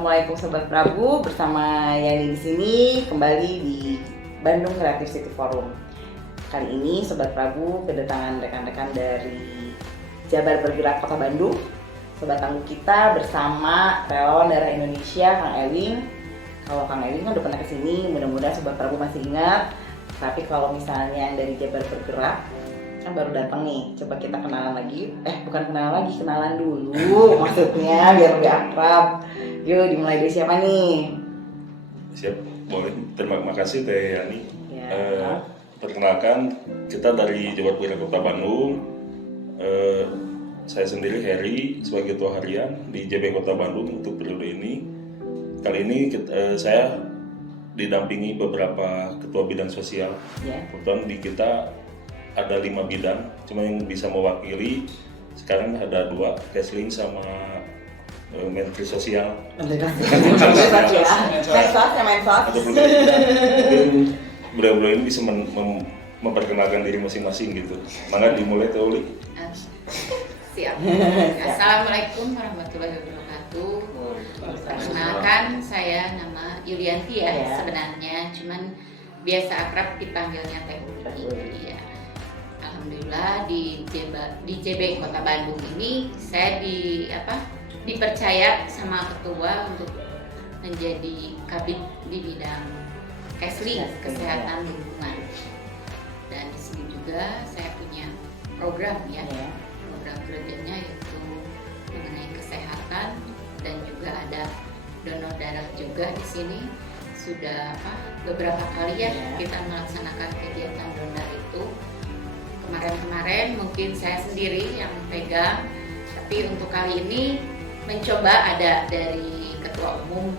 Assalamualaikum Sobat Prabu, bersama Yani di sini kembali di Bandung Creative City Forum. Kali ini Sobat Prabu kedatangan rekan-rekan dari Jabar Bergerak Kota Bandung. Sobat tangguh kita bersama relawan darah Indonesia, Kang Ewing. Kalau Kang Ewing kan udah pernah kesini, mudah-mudahan Sobat Prabu masih ingat. Tapi kalau misalnya yang dari Jabar Bergerak kan baru datang nih, coba kita kenalan lagi. Bukan kenalan lagi, kenalan dulu maksudnya biar lebih akrab. Yuk, dimulai dari siapa nih? Siap, boleh. Terima kasih Teh Yani. Ya. Perkenalkan, kita dari Jabar Bergerak Kota Bandung. Saya sendiri Heri sebagai Ketua Harian di JB Kota Bandung untuk periode ini. Kali ini saya didampingi beberapa ketua bidang sosial. Kebetulan di kita ada 5 bidang, cuma yang bisa mewakili sekarang ada 2, Kesling sama Menteri Sosial. Mensos. Mungkin beliau-beliau ini bisa memperkenalkan diri masing-masing gitu. Mangga dimulai Teh Uli. Siap. Assalamualaikum warahmatullahi wabarakatuh. Perkenalkan, saya nama Yulianti ya. Sebenarnya, cuman biasa akrab dipanggilnya Teh Uli. Ya. Alhamdulillah di JB Kota Bandung ini saya dipercaya sama ketua untuk menjadi kabid di bidang Kesling, kesehatan lingkungan. Dan di sini juga saya punya program ya. Program kerjanya yaitu mengenai kesehatan dan juga ada donor darah juga di sini. Sudah beberapa kali ya kita melaksanakan kegiatan donor itu. Kemarin mungkin saya sendiri yang pegang, tapi untuk kali ini mencoba ada dari ketua umum,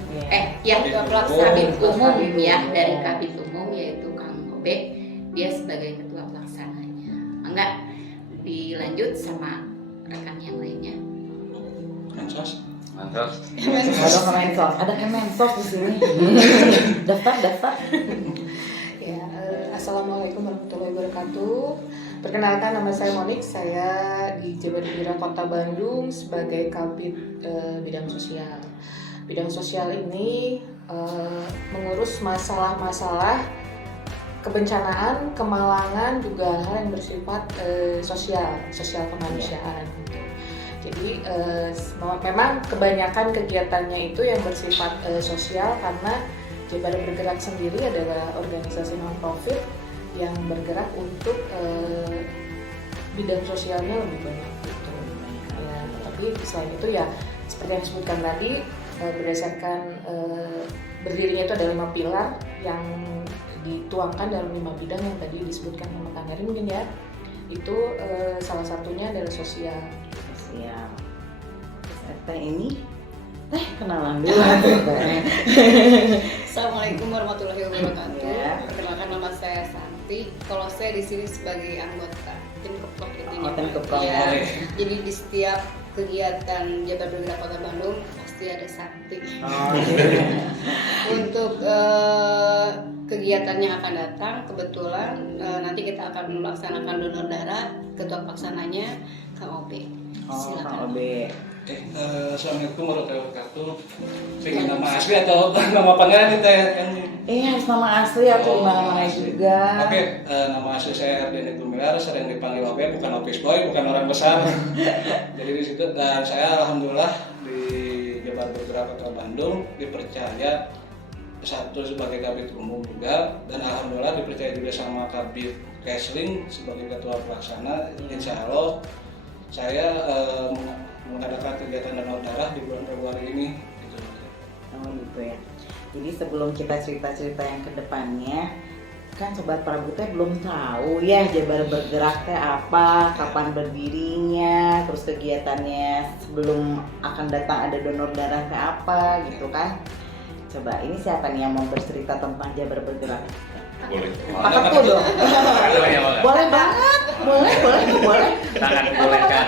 kabid umum ya, dari kabid umum yaitu Kang Obe, dia sebagai ketua pelaksananya. Enggak dilanjut sama rekan yang lainnya. Mensos. Ada Kemensos di sini. Daftar. Ya, Assalamualaikum warahmatullahi wabarakatuh. Perkenalkan, nama saya Monik, saya di Jabar Bergerak Kota Bandung sebagai kabid bidang sosial. Bidang sosial ini mengurus masalah-masalah kebencanaan, kemalangan, juga hal yang bersifat sosial kemanusiaan. Jadi memang kebanyakan kegiatannya itu yang bersifat sosial, karena Jabar Bergerak sendiri adalah organisasi non-profit yang bergerak untuk bidang sosialnya lebih banyak gitu. Ya, tapi selain itu ya seperti yang disebutkan tadi, berdasarkan berdirinya itu ada 5 pilar yang dituangkan dalam 5 bidang yang tadi disebutkan sama Kang Heri mungkin ya. Itu salah satunya adalah sosial. Siap. Teh ini kenalan dulu. Assalamualaikum warahmatullahi wabarakatuh. Ya. Perkenalkan, nama saya Santi. Kalau saya di sini sebagai anggota tim keprok intinya. Tim keprok. Ya. Jadi di setiap kegiatan Jabar Bergerak Kota Bandung pasti ada Santi. Untuk kegiatan yang akan datang, kebetulan nanti kita akan melaksanakan donor darah. Ketua pelaksananya Kang Obe. Silakan. Kang Obe. Assalamualaikum warahmatullahi wabarakatuh. Pengen nama asli atau nama panggilan nih Teh? Harus nama asli atau mana juga. Oke, nama asli saya Ardian Gumilar, sering dipanggil Obe, bukan office boy, bukan orang besar. Jadi di situ, dan saya alhamdulillah di Jabar Bergerak Kota Bandung dipercaya satu sebagai kabid umum juga, dan alhamdulillah dipercaya juga sama kabid Kesling sebagai ketua pelaksana. Insya Allah saya mengadakan kegiatan donor darah di bulan Februari ini gitu. Gitu ya. Jadi sebelum kita cerita-cerita yang kedepannya, kan Sobat Prabu teh belum tahu ya Jabar Bergerak teh apa, kapan berdirinya, terus kegiatannya sebelum akan datang ada donor darah teh apa gitu kan. Coba ini siapa nih yang mau bercerita tentang Jabar Bergerak? Boleh. Paket tuh dong. Boleh banget. Boleh. Sangat dibolehkan.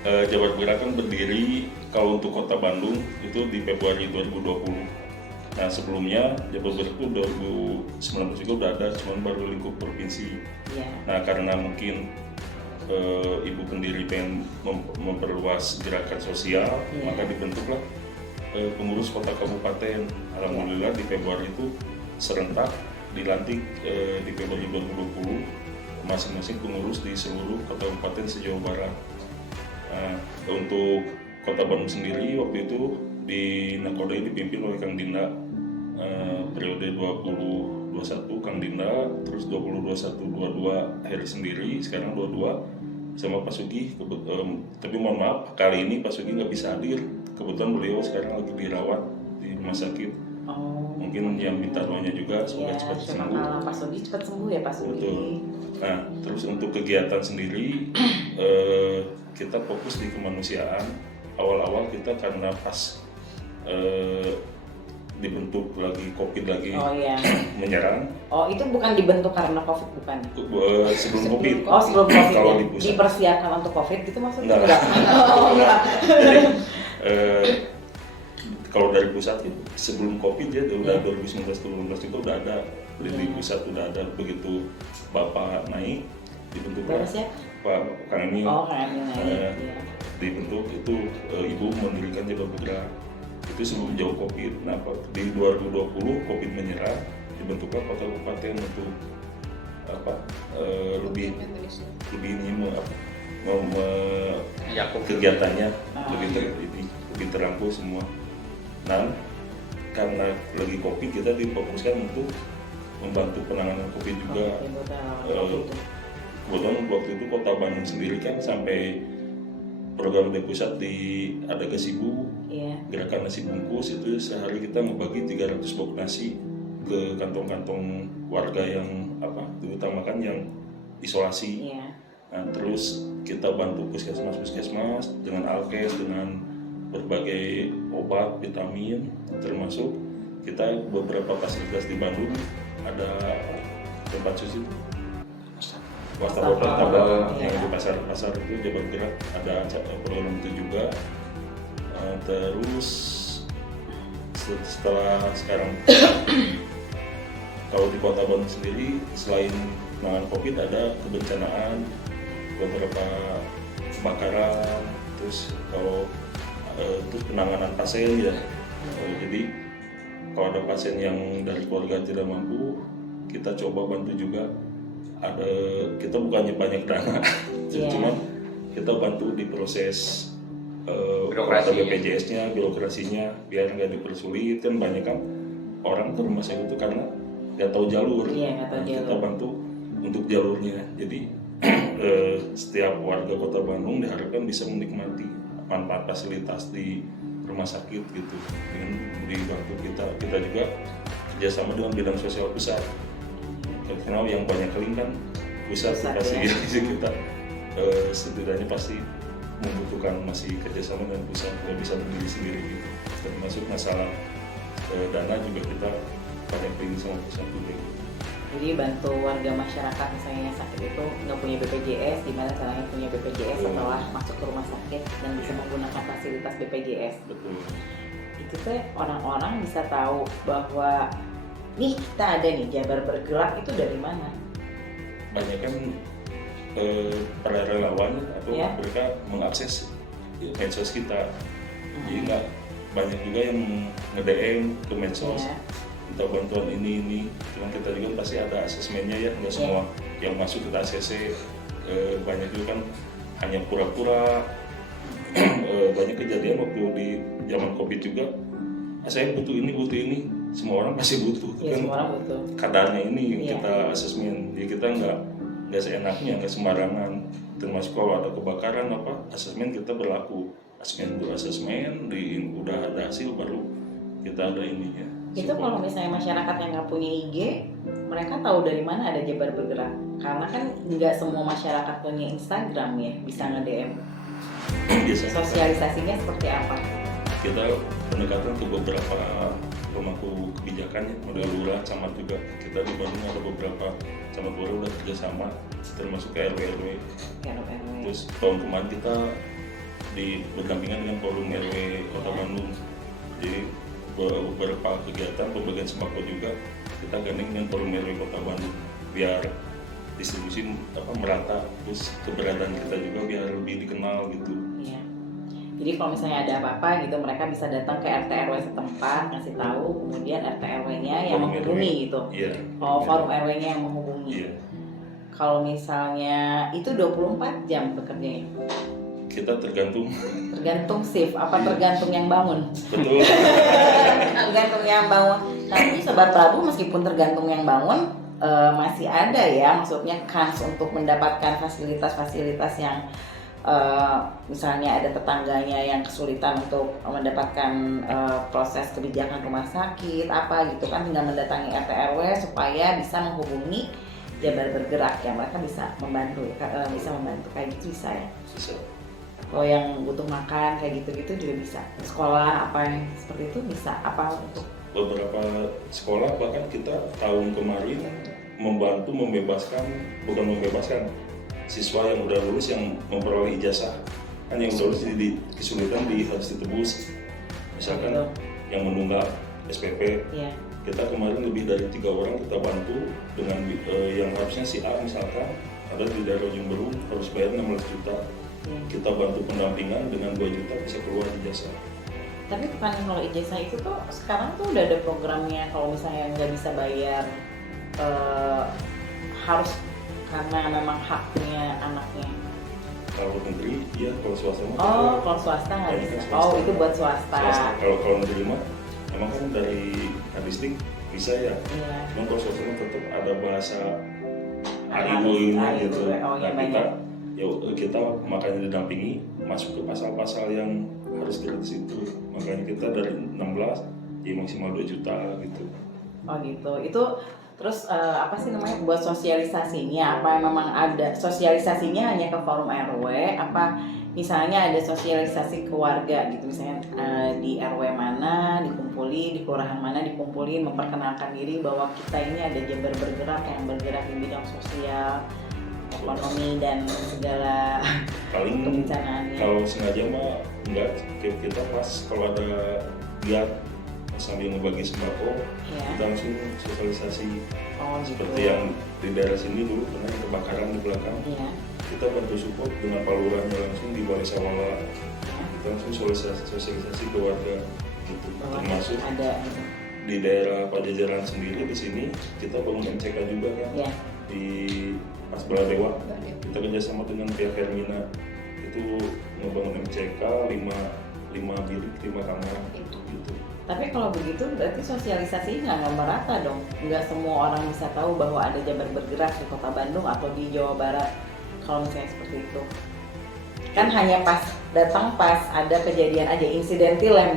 Jabar Bergerak kan berdiri kalau untuk Kota Bandung itu di Februari 2020. Nah sebelumnya Jabar Bergerak itu 2019 juga udah ada, cuman baru lingkup provinsi. Yeah. Nah karena mungkin ibu pendiri pengen memperluas gerakan sosial, maka dibentuklah pengurus kota kabupaten. Alhamdulillah di Februari itu serentak dilantik di Februari 2020 masing-masing pengurus di seluruh kota kabupaten se-Jawa Barat. Untuk Kota Bandung sendiri waktu itu di Nakodai dipimpin oleh Kang Dinda, periode 2021 Kang Dinda, terus 2021-22 Heri sendiri, sekarang 22 sama Pak Sugi. Tapi mohon maaf kali ini Pak Sugi nggak bisa hadir, kebetulan beliau sekarang lagi dirawat di rumah sakit. Mungkin yang minta doanya juga semoga cepat sembuh. Malam Pak Sugi cepat sembuh ya Pak Sugi. Betul. Nah, terus untuk kegiatan sendiri kita fokus di kemanusiaan. Awal-awal kita karena pas dibentuk lagi COVID lagi menyerang. Oh, itu bukan dibentuk karena COVID, bukan? Sebelum COVID. Oh, sebelum COVID. Kalau Ya? di pusat. Dipersiapkan untuk COVID gitu maksudnya? Enggak. Enggak. Jadi kalau dari pusat itu sebelum COVID ya udah 2019-2018 itu udah ada di pusat, udah ada. Begitu Bapak naik dibentuklah Pak Kang Emil. Oh, Kang Emil naik. Dibentuk itu ibu mendirikan Jabar Bergerak itu sebelum jauh COVID. Nah di 2020 COVID menyerang, dibentuklah kota kabupaten untuk lebih ini kegiatannya lebih terangkum semua. Nah karena lagi COVID kita difokuskan untuk membantu penanganan COVID juga. Kebetulan waktu itu Kota Bandung sendiri kan sampai program di pusat ada Gasibu, gerakan nasi bungkus itu sehari kita ngebagi 300 box nasi ke kantong-kantong warga yang diutamakan yang isolasi. Nah, terus kita bantu puskesmas dengan alkes, dengan berbagai obat, vitamin, termasuk kita beberapa fasilitas di Bandung ada tempat susu. Wastafel yang di pasar-pasar itu Jabar Bergerak ada program itu juga. Terus setelah sekarang kalau di Kota Bandung sendiri selain penanganan COVID ada kebencanaan, beberapa kebakaran, terus terus penanganan pasien ya. Jadi kalau ada pasien yang dari keluarga tidak mampu, kita coba bantu juga. Kita bukannya banyak dana, cuma kita bantu di proses BPJS-nya, birokrasinya biar nggak dipersulit. Kan banyak kan orang ke rumah sakit itu karena nggak tahu jalur. Kita bantu untuk jalurnya. Jadi setiap warga Kota Bandung diharapkan bisa menikmati manfaat fasilitas di rumah sakit gitu. Dengan dibantu kita juga kerjasama dengan bidang sosial pusat. Karena yang banyak kali kan pusat pasti kita setidaknya pasti membutuhkan masih kerjasama dengan pusat, nggak bisa berdiri sendiri gitu. Termasuk masalah dana juga kita banyak pilih sama pusat juga. Jadi bantu warga masyarakat misalnya yang sakit itu nggak punya BPJS, gimana caranya punya BPJS setelah masuk ke rumah sakit dan bisa menggunakan fasilitas BPJS. Betul. Itu teh orang-orang bisa tahu bahwa nih kita ada nih Jabar Bergerak itu dari mana? Banyak kan para relawan atau mereka mengakses medsos kita. Jadi nggak banyak juga yang nge-DM ke medsos minta bantuan ini. Cuma kita juga pasti ada asesmennya ya, nggak semua yang masuk kita ACC. Banyak juga kan hanya pura-pura. Banyak kejadian waktu di zaman COVID juga, saya butuh ini. Semua orang pasti butuh, kan kadarnya ini kita asesmen. Jadi kita nggak seenaknya, nggak sembarangan. Termasuk kalau ada kebakaran asesmen kita berlaku. Asesmen udah ada hasil baru kita ada ininya. Itu kalau misalnya masyarakat yang nggak punya IG, mereka tahu dari mana ada Jabar Bergerak? Karena kan nggak semua masyarakat punya Instagram ya, bisa nge-DM. Sosialisasinya seperti apa? Kita pendekatan ke beberapa pemangku kebijakan ya, model lurah, camat juga. Kita di Bandung ada beberapa camat lurah udah kerjasama, termasuk ke RW. Terus tahun kemarin kita berdampingan dengan forum RW Kota Bandung. Jadi beberapa kegiatan pembagian sembako juga kita gandeng dengan forum RW Kota Bandung biar distribusi merata, terus keberadaan kita juga biar lebih dikenal gitu. Iya. Jadi kalau misalnya ada apa-apa gitu, mereka bisa datang ke RT RW setempat, ngasih tahu, kemudian RT RW-nya yang Forum menghubungi RW. gitu. Iya. Oh, forum RW-nya yang menghubungi. Iya. Kalau misalnya itu 24 jam bekerjanya. Kita tergantung. Tergantung shift, apa tergantung yang bangun? Betul. Tergantung yang bangun. Tapi Sobat Prabu meskipun tergantung yang bangun, masih ada ya, maksudnya kans untuk mendapatkan fasilitas-fasilitas yang misalnya ada tetangganya yang kesulitan untuk mendapatkan proses kebijakan rumah sakit apa gitu kan, tinggal mendatangi RT RW supaya bisa menghubungi Jabar Bergerak ya, mereka bisa membantu bisa membantu kayak gitu bisa ya. Bisa. Kalau yang butuh makan kayak gitu-gitu juga bisa. Sekolah apa yang seperti itu bisa apa untuk Beberapa sekolah bahkan kita tahun kemarin membantu bukan membebaskan siswa yang udah lulus yang memperoleh ijazah, kan yang udah lulus jadi kesulitan harus ditebus, misalkan yang menunggak SPP. ya? Kita kemarin lebih dari 3 orang kita bantu dengan yang harusnya si A misalkan ada di daerah Ujung Berung harus bayar 16 juta, kita bantu pendampingan dengan 2 juta bisa keluar ijazah. Tapi bukan kalau ijazah itu tuh sekarang tuh udah ada programnya, kalau misalnya nggak bisa bayar harus karena memang haknya anaknya. Kalau negeri, iya. Kalau swasta mah. Oh, kalau swasta nggak bisa. Oh, itu buat swasta. Kalau negeri mah, emang kan dari Kadisdik bisa ya. Iya. Cuma kalau swasta mah tetap ada bahasa Harus AIW-nya AIW, gitu. oh, ya, Kita makanya didampingi masuk ke pasal-pasal yang harus gratis itu. Makanya kita dari 16 jadi maksimal 2 juta gitu. Oh gitu. Itu terus apa sih namanya buat sosialisasinya? Apa memang ada sosialisasinya hanya ke forum RW? Apa misalnya ada sosialisasi ke warga gitu, misalnya di RW mana dikumpuli, di kelurahan mana dikumpulin, memperkenalkan diri bahwa kita ini ada Jabar Bergerak yang bergerak di bidang sosial, ekonomi dan segala Paling kebencanaannya. kalau sengaja mah enggak, kita pas kalau ada giat sambil ngebagi sembako, Ya. kita langsung sosialisasi. Oh gitu. Seperti yang di daerah sini dulu pernah kebakaran di belakang, Iya. kita bantu support dengan Pak Lurahnya langsung di Balai Sawala, kita langsung sosialisasi ke warga gitu. Bahwa Termasuk ada gitu. di daerah Pajajaran sendiri di sini kita bangun MCK juga kan, Ya. di Mas Baladewa kita kerjasama dengan pihak Hermina itu ngebangun MCK 5 bilik 5 kamar gitu. Tapi kalau begitu berarti sosialisasi nggak merata dong. Nggak semua orang bisa tahu bahwa ada Jabar Bergerak di Kota Bandung atau di Jawa Barat. Kalau misalnya seperti itu, kan hanya pas datang pas ada kejadian aja insidentil ya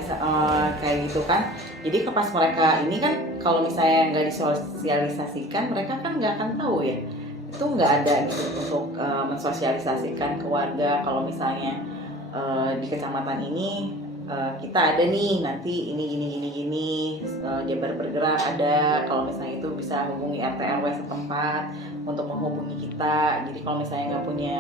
kayak gitu kan. Jadi pas mereka ini kan kalau misalnya nggak disosialisasikan, mereka kan nggak akan tahu ya. Itu nggak ada gitu untuk mensosialisasikan ke warga kalau misalnya di kecamatan ini kita ada nih nanti ini Jabar Bergerak ada, kalau misalnya itu bisa hubungi RT RW setempat untuk menghubungi kita. Jadi kalau misalnya nggak punya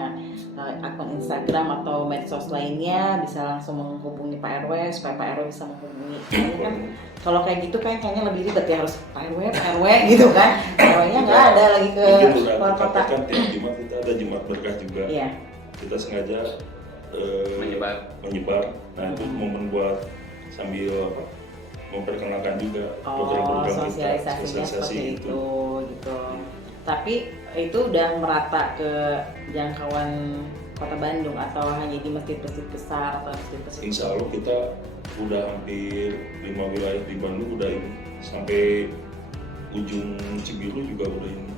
akun Instagram atau medsos lainnya bisa langsung menghubungi Pak RW supaya Pak RW bisa menghubungi. Ini kan kalau kayak gitu kayaknya lebih ribet ya, harus Pak RW gitu kan. RW-nya nggak ada lagi ke luar kota. Kan tiap Jumat kita ada Jumat Berkah juga. Iya. Kita sengaja menyebar. Nah itu momen buat sambil memperkenalkan juga program-program kita, sosialisasinya seperti itu gitu. Tapi itu udah merata ke jangkauan Kota Bandung atau hanya di masjid-masjid besar atau masjid-masjid? Insya Allah kita udah hampir 5 wilayah di Bandung udah ini, sampai ujung Cibiru juga udah ini.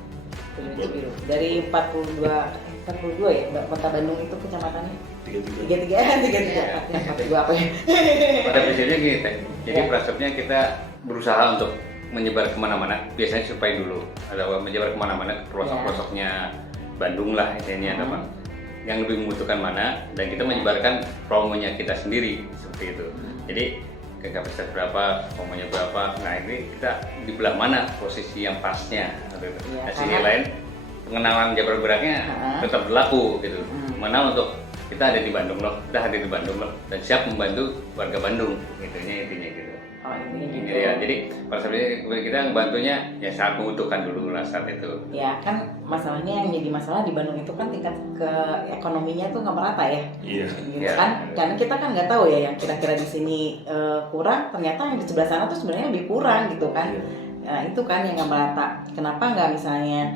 Cibiru. Dari 42 ya Kota Bandung itu kecamatannya? 33. 42 apa ya? Pada prinsipnya gini Teh, jadi prinsipnya kita berusaha untuk menyebar kemana-mana, biasanya supaya dulu ada menyebar kemana-mana ke pelosok-pelosoknya Bandung lah intinya teman yang lebih membutuhkan mana, dan kita menyebarkan promonya kita sendiri seperti itu. Jadi ke kapasitas berapa, promonya berapa, nah ini kita di belah mana posisi yang pasnya gitu. Ya, Nah, sisi lain pengenalan Jabar Bergeraknya tetap berlaku gitu. Mana untuk kita ada di Bandung loh, kita hadir di Bandung loh, dan siap membantu warga Bandung, intinya gitu. Oh ini gitu. Ya, jadi persepsi kita ngebantunya ya saat membutuhkan dulu lah saat itu. Ya kan masalahnya yang jadi masalah di Bandung itu kan tingkat ke ekonominya tuh nggak merata ya. Iya. Gitu Ya. kan, karena kita kan nggak tahu ya yang kira-kira di sini kurang, ternyata yang di sebelah sana tuh sebenarnya lebih kurang gitu kan. Iya. Nah itu kan yang nggak merata. Kenapa nggak misalnya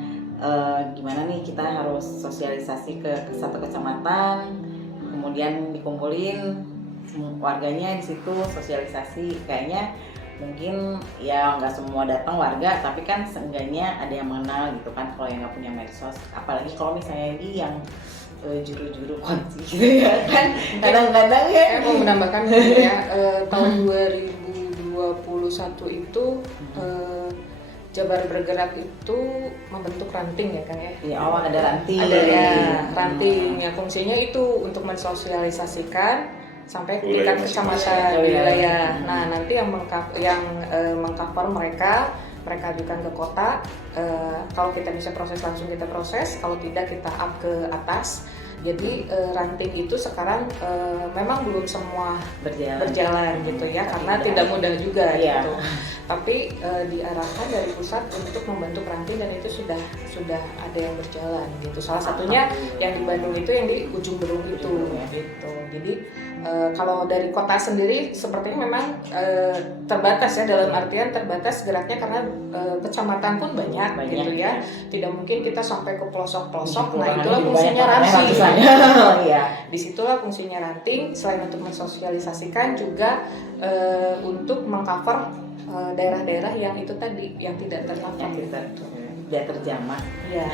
gimana nih kita harus sosialisasi ke satu kecamatan, kemudian dikumpulin warganya di situ sosialisasi, kayaknya mungkin ya nggak semua datang warga, tapi kan seenggaknya ada yang mengenal gitu kan kalau yang nggak punya medsos, apalagi kalau misalnya ini yang juru-juru kunci gitu ya kan kadang-kadang ya. Saya mau menambahkan ya, tahun 2021 itu Jabar Bergerak itu membentuk ranting ya Kang ya. Ya awal ada ranting. Ada ya ranting yang fungsinya itu untuk mensosialisasikan sampai ke tingkat kecamatan wilayah. Nah nanti yang mengcover mereka ajukan ke kota. Kalau kita bisa proses langsung kita proses, kalau tidak kita up ke atas. Jadi ranting itu sekarang memang belum semua berjalan gitu ya, karena tidak mudah juga gitu. Tapi diarahkan dari pusat untuk membentuk ranting dan itu sudah ada yang berjalan gitu. Salah satunya yang di Bandung itu yang di Ujung Berung itu gitu. Jadi kalau dari kota sendiri sepertinya memang terbatas ya, dalam artian terbatas geraknya karena kecamatan pun banyak gitu ya. Tidak mungkin kita sampai ke pelosok-pelosok. Nah itulah fungsinya ranting. Disitulah fungsinya ranting, selain untuk mensosialisasikan juga untuk mengcover daerah-daerah yang itu tadi yang tidak tercover, tidak terjamah. Ya.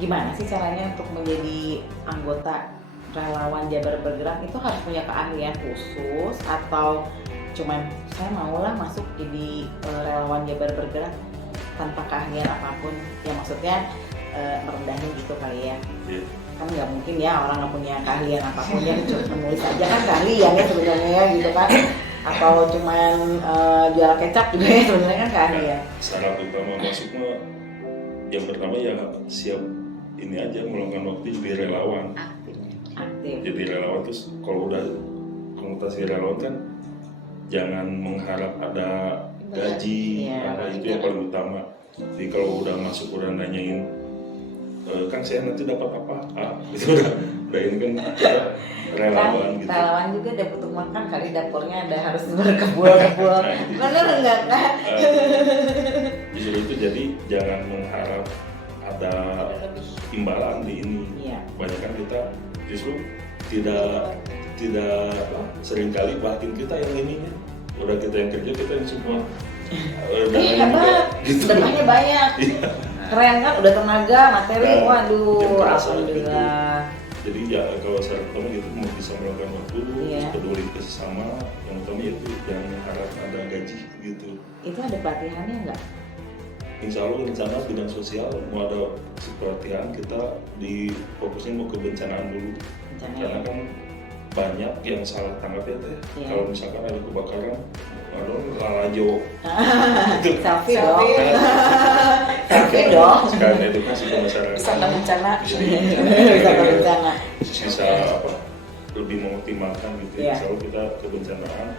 Gimana sih caranya untuk menjadi anggota relawan Jabar Bergerak itu harus punya keahlian khusus atau cuman saya maulah masuk jadi relawan Jabar Bergerak tanpa keahlian apapun? Ya maksudnya merendahin gitu kali ya. Iya. Kan nggak mungkin ya orang nggak punya keahlian apapun ya, cuma menulis aja kan keahlian ya sebenarnya gitu kan, atau cuman jual kecap juga ya sebenarnya kan keahlian. Syarat utama masuknya yang pertama ya siap ini aja meluangkan waktu jadi relawan. Aktif. Jadi relawan terus kalau udah konotasi relawan kan jangan mengharap ada gaji apa itu yang paling utama. Jadi kalau udah masuk udah nanyain kan saya nanti dapat apa? Itu udah ini kan kita relawan gitu. Relawan juga ada butuh makan kali, dapurnya ada harus berkebul-kebul. Bener enggak kan? Justru itu jadi jangan mengharap ada imbalan di ini. Iya. Banyak kan kita justru tidak seringkali batin kita yang ininya. Udah kita yang kerja kita yang semua. Iya Pak, sedekahnya banyak. Keren kan, udah tenaga, materi, waduh, alhamdulillah. Jadi ya kalau saya pertama gitu mau bisa melakukan waktu, peduli ke sesama, yang utama itu jangan harap ada gaji gitu. Itu ada pelatihannya nggak? Insya Allah rencana bidang sosial mau ada pelatihan, kita fokusnya mau kebencanaan dulu. Karena kan banyak yang salah tanggap ya teh. Kalau misalkan ada kebakaran, lalajo. Selfie dong. Selfie dong. Sekarang edukasi ke masyarakat. Wisata bencana. Wisata bencana. Bisa lebih mengoptimalkan gitu. Selalu kita kebencanaan.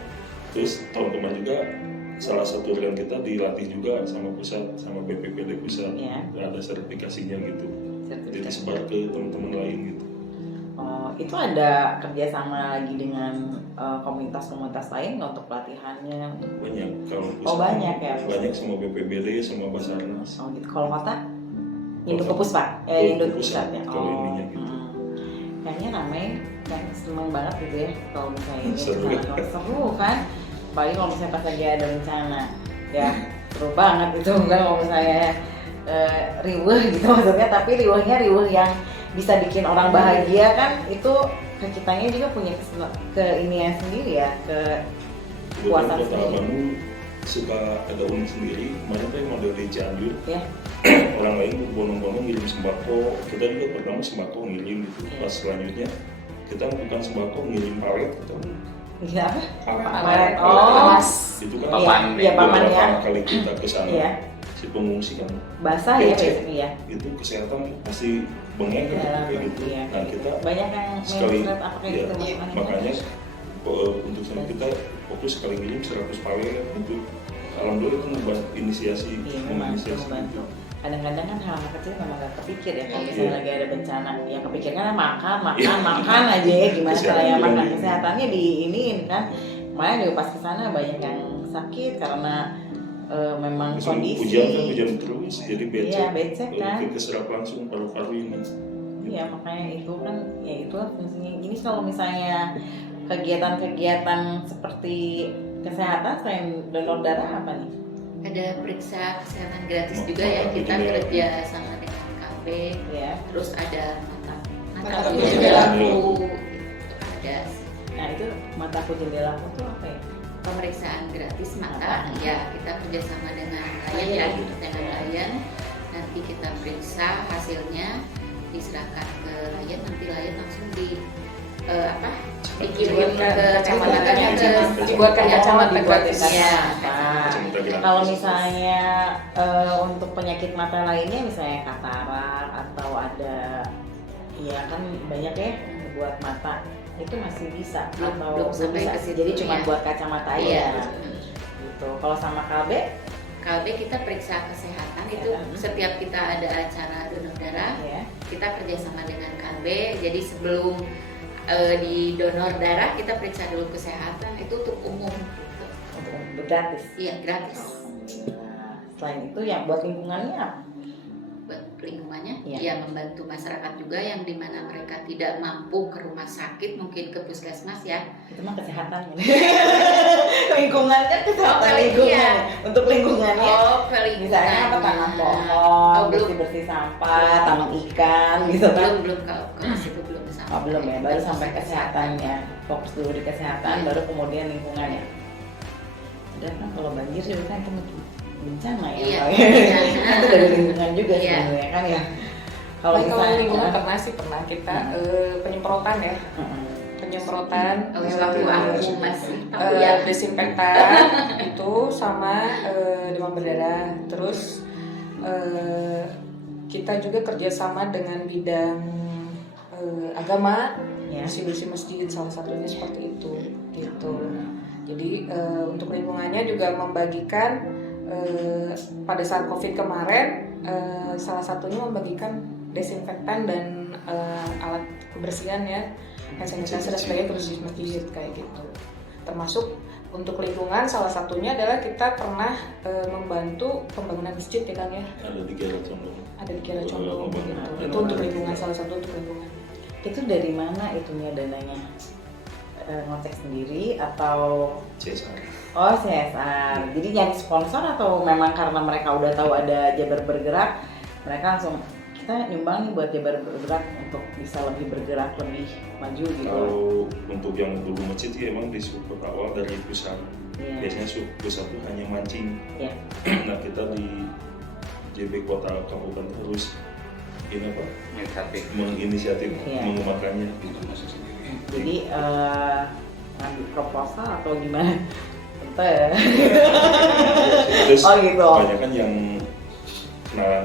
Terus teman-teman juga salah satu rekan kita dilatih juga sama pusat, sama BPPD pusat. Ada sertifikasinya gitu. Jadi disebar ke teman-teman lain gitu. Oh, itu ada kerjasama lagi dengan komunitas-komunitas lain untuk pelatihannya? Banyak kalau pusat. Oh banyak ya? Banyak sama BPBD, sama Basarnas. Oh gitu. Kalau kota? Induk ke Pusat? Induk Pusat ya? Kalau ininya gitu. Kayaknya ramai, kan seneng banget gitu ya kalau misalnya ini. Seru Kan? Apalagi kalau misalnya pas lagi ada rencana. Ya seru banget gitu kan kalau misalnya riweuh gitu maksudnya, tapi riweuhnya riweuh yang bisa bikin orang bahagia kan, itu ke kitanya juga punya keinian sendiri ya, ke puasan sendiri. Bandung suka ada unik sendiri, kemarin tuh model di Cianjur, orang lain bonong-bonong ngirim sembako, kita juga pertama sembako ngirim gitu, pas selanjutnya kita bukan sembako ngirim palet gitu. Iya apa? Palet. Itu kan papan kali kita ke sana. Si pengungsi kan basah ya biasanya ya. Itu kesehatan pasti bengeng kayak gitu. Nah kita banyak yang sekali apa kayak gitu makanya untuk sana kita fokus sekali ngirim 100 pawel itu. Alhamdulillah itu ngebantu inisiasi, Iya, memang itu membantu. Kadang-kadang kan hal kecil memang gak kepikir ya, kalau misalnya lagi ada bencana, yang kepikirkan makan aja ya, gimana caranya makan, kesehatannya diiniin kan. Kemarin juga pas kesana banyak yang sakit karena memang kondisi. Hujan terus, jadi becek. Iya, becek kan. Keserap langsung paru-paru ini. Iya, makanya itu kan, ya itu fungsinya. Ini kalau misalnya kegiatan-kegiatan seperti kesehatan selain donor darah apa nih? Ada periksa kesehatan gratis juga ya, kita kerja sama dengan KB, Ya. terus ada Mata kucing kucing jendelaku, ada Nah itu mata kucing jendelaku itu apa ya? pemeriksaan gratis mata. Ya, kita kerjasama dengan Lion ya, dengan Lion. Nanti kita periksa hasilnya, diserahkan ke Lion, nanti Lion langsung dikirim ke kacamata dibuatkan kacamata gratis. Ya. Kalau misalnya untuk penyakit mata lainnya, misalnya katarak atau ada, ya kan banyak ya buat mata, itu masih bisa Belum sampai bisa ke situ, jadi cuma ya. buat kacamata aja. Iya. Gitu. Kalau sama KB, KB kita periksa kesehatan itu setiap kita ada acara donor darah, ya, kita kerjasama dengan KB. Jadi sebelum di donor darah kita periksa dulu kesehatan, itu untuk umum. Gitu. untuk gratis. Iya, gratis. Nah, selain itu yang buat lingkungannya apa? Buat lingkungannya, Iya. ya membantu masyarakat juga yang dimana mereka tidak mampu ke rumah sakit, mungkin ke puskesmas ya. Itu mah kesehatan. Lingkungan kan kesehatan Oh, lingkungan. iya. Untuk lingkungannya. Oh, ke lingkungan. Misalnya apa, tanam pohon, Oh, belum. bersih-bersih sampah, tanam ikan gitu kan. Belum ke situ belum sampai. Oh, belum ya, baru sampai kesehatannya. Fokus dulu di kesehatan, baru kemudian lingkungannya. Dan kan kalau banjir juga kan itu bencana ya. Iya. Itu dari lingkungan juga Iya. sebenarnya kan ya. Kalau Kalau misalnya lingkungan pernah kita penyemprotan ya, penyemprotan Aku masih tahu ya. desinfektan itu sama demam berdarah. Terus kita juga kerjasama dengan bidang agama, Ya. bersih-bersih masjid salah satunya seperti itu gitu. Jadi untuk lingkungannya juga membagikan pada saat COVID kemarin salah satunya membagikan desinfektan dan alat kebersihan ya, hand sanitizer sebagai kebersihan masjid kayak gitu. Termasuk untuk lingkungan salah satunya adalah kita pernah membantu pembangunan masjid ya Kang ya. Ada di Kiara Condong. Ada di Kiara Condong gitu. Itu untuk lingkungan, salah satu untuk lingkungan. itu dari mana itunya dananya? Ngocek sendiri atau CSR. oh CSR? Jadi nyari sponsor atau memang karena mereka udah tahu ada Jabar Bergerak, mereka langsung kita nyumbang nih buat Jabar Bergerak untuk bisa lebih bergerak, lebih maju gitu. Kalau untuk yang dulu masjid ya emang disupport awal dari pusat. Iya. Biasanya pusat itu hanya mancing. Iya. Nah kita di JB Kota Kabupaten terus ini apa? Menginisiatif Iya. mengembangkannya gitu. Jadi ngambil proposal atau gimana? Entah ya. Terus Oh, gitu. banyak kan yang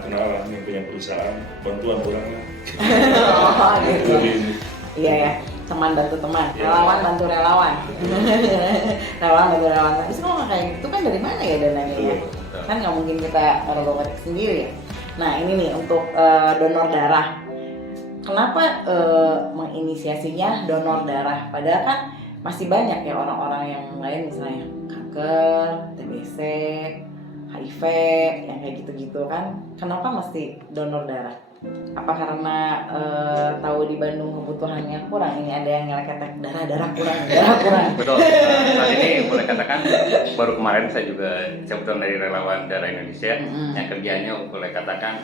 kenalan yang punya perusahaan, bantuan kurang lah. Oh gitu. Jadi, Iya ya, teman bantu teman, Iya. relawan bantu relawan. Relawan bantu relawan. Tapi kalau nggak kayak gitu kan dari mana ya dananya ya? Kan nggak mungkin kita ngerogoh sendiri ya. Nah ini nih untuk donor darah. Kenapa menginisiasinya donor darah? Padahal kan masih banyak ya orang-orang yang lain misalnya kanker, TBC, HIV, yang kayak gitu-gitu kan. Kenapa mesti donor darah? Apa karena tahu di Bandung kebutuhannya kurang? Ini ada yang ngeleketek darah kurang. Betul. Saat ini boleh katakan baru kemarin saya juga kebetulan dari relawan darah Indonesia yang kerjanya boleh katakan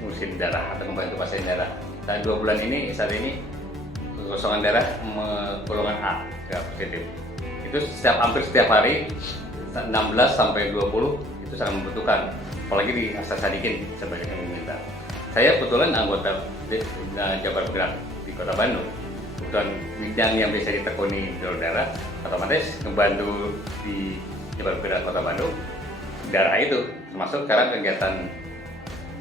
ngurusin darah atau membantu pasien darah. Dan 2 bulan ini saat ini kekosongan darah golongan A nggak positif. Itu hampir setiap hari 16 sampai 20 itu sangat membutuhkan. Apalagi di Hasan Sadikin sebanyak yang meminta. Saya kebetulan anggota Jabar Bergerak di Kota Bandung. Kebetulan bidang yang bisa ditekuni donor darah, otomatis membantu di Jabar Bergerak Kota Bandung darah itu, termasuk sekarang kegiatan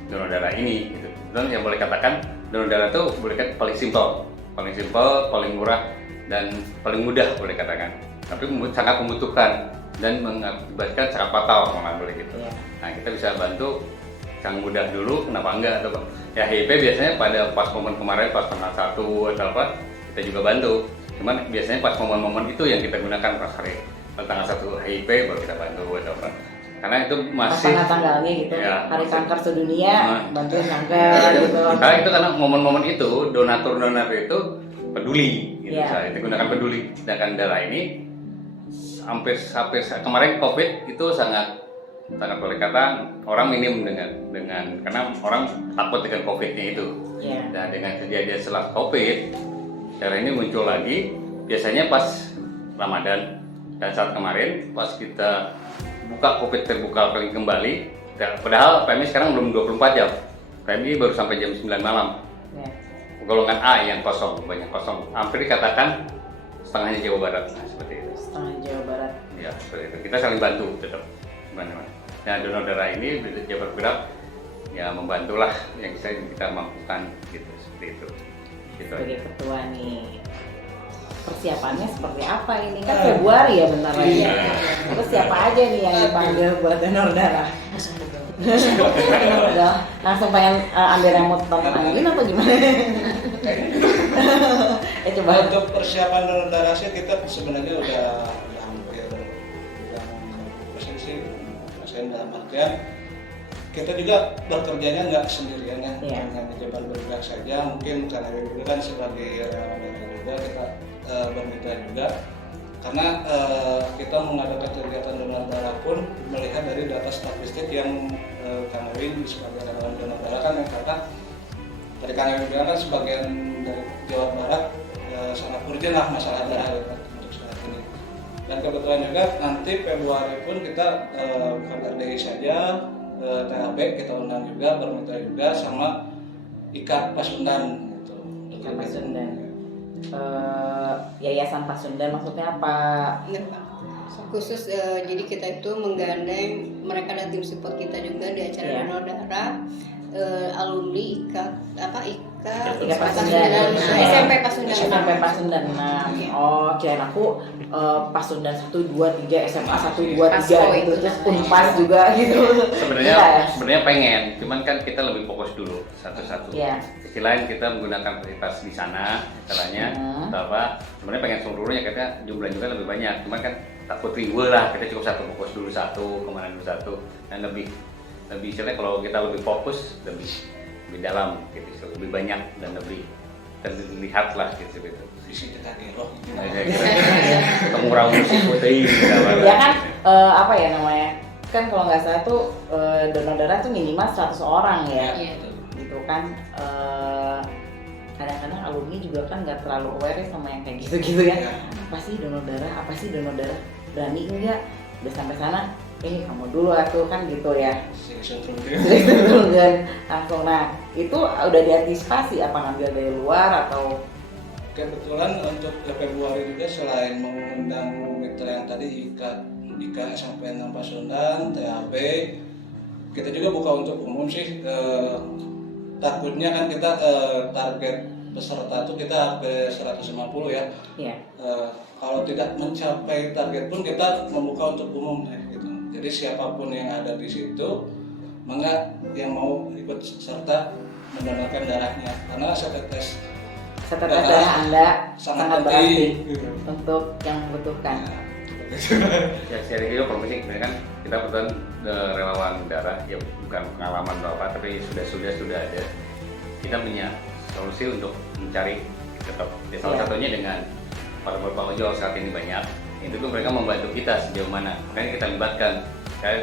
donor darah ini. Gitu. Dan yang boleh katakan donor darah itu boleh katakan paling simpel, paling murah dan paling mudah boleh katakan. tapi sangat membutuhkan dan mengakibatkan sangat fatal malah boleh gitu. Iya. Nah kita bisa bantu yang mudah dulu, kenapa enggak? Atau ya HIP biasanya pada pas momen kemarin pas tanggal 1 atau apa kita juga bantu. Cuman biasanya pas momen-momen itu yang kita gunakan pas hari tanggal 1 HIP baru kita bantu atau apa. Karena itu masih tanggalnya gitu, ya, hari masih, kanker sedunia, bantuin kanker gitu. Karena itu karena momen-momen itu donatur-donatur itu peduli, gitu. Ya. Kita gunakan peduli. Sedangkan darah ini sampai kemarin COVID itu sangat boleh kata orang minim dengan karena orang takut dengan COVID-nya itu. Ya. Dan dengan kejadian setelah COVID, darah ini muncul lagi. Biasanya pas Ramadan dan saat kemarin pas kita buka COVID terbuka kembali. Padahal PMI sekarang belum 24 jam. PMI baru sampai jam 9 malam. Ya. Golongan A yang kosong, banyak kosong. Hampir dikatakan setengahnya Jawa Barat. Nah, seperti itu. Setengah Jawa Barat. Ya, seperti itu. Kita saling bantu tetap. Gimana? Nah, donor darah ini Jawa Bergerak ya membantulah yang kita mampukan gitu, seperti itu. Gitu. Sebagai ketua nih, persiapannya seperti apa ini? Kan Februari ya bentar lagi. Terus siapa aja nih yang dipanggil buat donor darah? Udah langsung pengen ambil remote tonton Andin atau gimana? Coba. Untuk persiapan donor darah sih kita sebenarnya udah hampir persen sih. Dalam artian kita juga bekerjanya nggak sendirian ya, dengan Jabar Bergerak saja. Mungkin karena itu kan sebagai relawan juga kita bermitra juga, karena kita mengadakan kegiatan donor darah pun melihat dari data statistik yang Kang Ewin sebagai relawan donor darah kan yang kata dari Kang Ewin bilang kan sebagian dari Jawa Barat sangat urgent lah masalah darah untuk saat ini. Dan kebetulan juga nanti Februari pun kita bukan RDI saja, THB kita undang juga, bermitra juga sama IKA Pasundan gitu. IKA Pasundan. Yayasan Pasundan maksudnya apa? Khusus jadi kita itu menggandeng mereka dan tim support kita juga di acara donor darah, alumni IKA Pasundan, SMP Pasundan. SMP Pasundan 6. Oh, kirain aku Pasundan 1, 2, 3, SMA 1, 2, 3 gitu, terus Unpas juga gitu. Sebenarnya pengen, cuman kan kita lebih fokus dulu satu-satu. Iya. Sisi lain kita menggunakan fasilitas di sana, caranya atau apa. Sebenarnya pengen seluruhnya kita jumlah juga lebih banyak, cuman kan takut ribet lah. Kita cukup satu fokus dulu satu, kemana dulu satu, dan lebih istilahnya kalau kita lebih fokus lebih dalam gitu, lebih banyak dan lebih terlihat lah gitu. Visi kita gero. Ketemu orang musik putih. Ya kan apa ya namanya? Kan kalau nggak salah tuh donor darah tuh minimal 100 orang ya. Gitu kan. Kadang-kadang alumni juga kan nggak terlalu aware sama yang kayak gitu-gitu ya. Apa sih donor darah? Apa sih donor darah? Berani enggak? Udah sampai sana? Kamu dulu aku kan gitu ya. Langsung. Nah itu udah diantisipasi apa ngambil dari luar atau? Kebetulan untuk Februari juga selain mengundang mitra yang tadi IKA SMP 6 Pasundan, THB, kita juga buka untuk umum sih. Takutnya kan kita target peserta itu kita hampir 150 ya. Iya. Kalau tidak mencapai target pun kita membuka untuk umum gitu. Jadi siapapun yang ada di situ, mangga yang mau ikut serta mendonorkan darahnya, karena setetes darah Anda sangat berarti untuk yang membutuhkan. Ya secara itu profesi kan kita kebetulan relawan darah ya bukan pengalaman atau apa, tapi sudah ada. Kita punya solusi untuk mencari tetap. Salah satunya dengan para bapak ojol saat ini banyak. Itu tuh mereka membantu kita sejauh mana. Makanya kita libatkan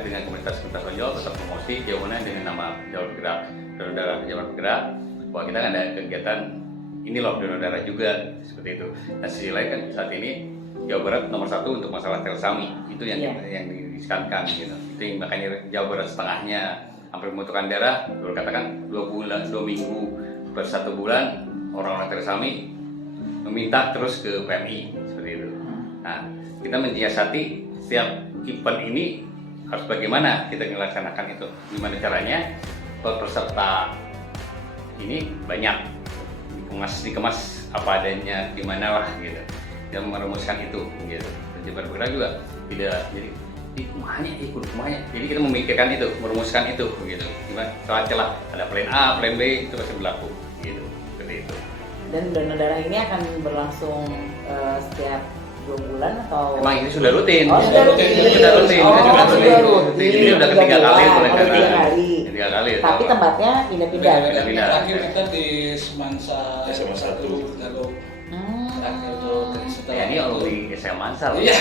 dengan komunitas-komunitas ojol tetap promosi sejauh mana dengan nama Jabar Bergerak, donor darah Jabar Bergerak. Bahwa kita ada kegiatan ini loh donor darah juga seperti itu. Nah sisi lain kan saat ini Jawa Barat nomor 1 untuk masalah thalassemia itu yang diskankan gitu. Itu yang makanya Jawa Barat setengahnya hampir membutuhkan darah. Baru katakan 2 minggu per 1 bulan orang-orang thalassemia meminta terus ke PMI seperti itu. Nah kita menyiasati setiap event ini harus bagaimana kita melaksanakan itu. Gimana caranya peserta ini banyak dikemas apa adanya, gimana lah gitu, yang merumuskan itu gitu. Jabar Bergerak juga tidak jadi kumanya. Jadi kita memikirkan itu, merumuskan itu gitu. Gimana celah-celah ada plan A, plan B itu pasti berlaku gitu. Seperti itu. Dan donor darah ini akan berlangsung setiap 2 bulan atau? Emang ini sudah rutin. Oh, sudah rutin. Sudah rutin. Oh, Sudah sudah rutin. Ini udah ketiga kali boleh Tiga kali. Ketiga kali. Tapi tempatnya pindah-pindah. Pindah-pindah. Terakhir kita di Semansa SMA 1. Lalu terakhir Hmm. tuh setelah Ya ini alumni SMA Mansal. Iya,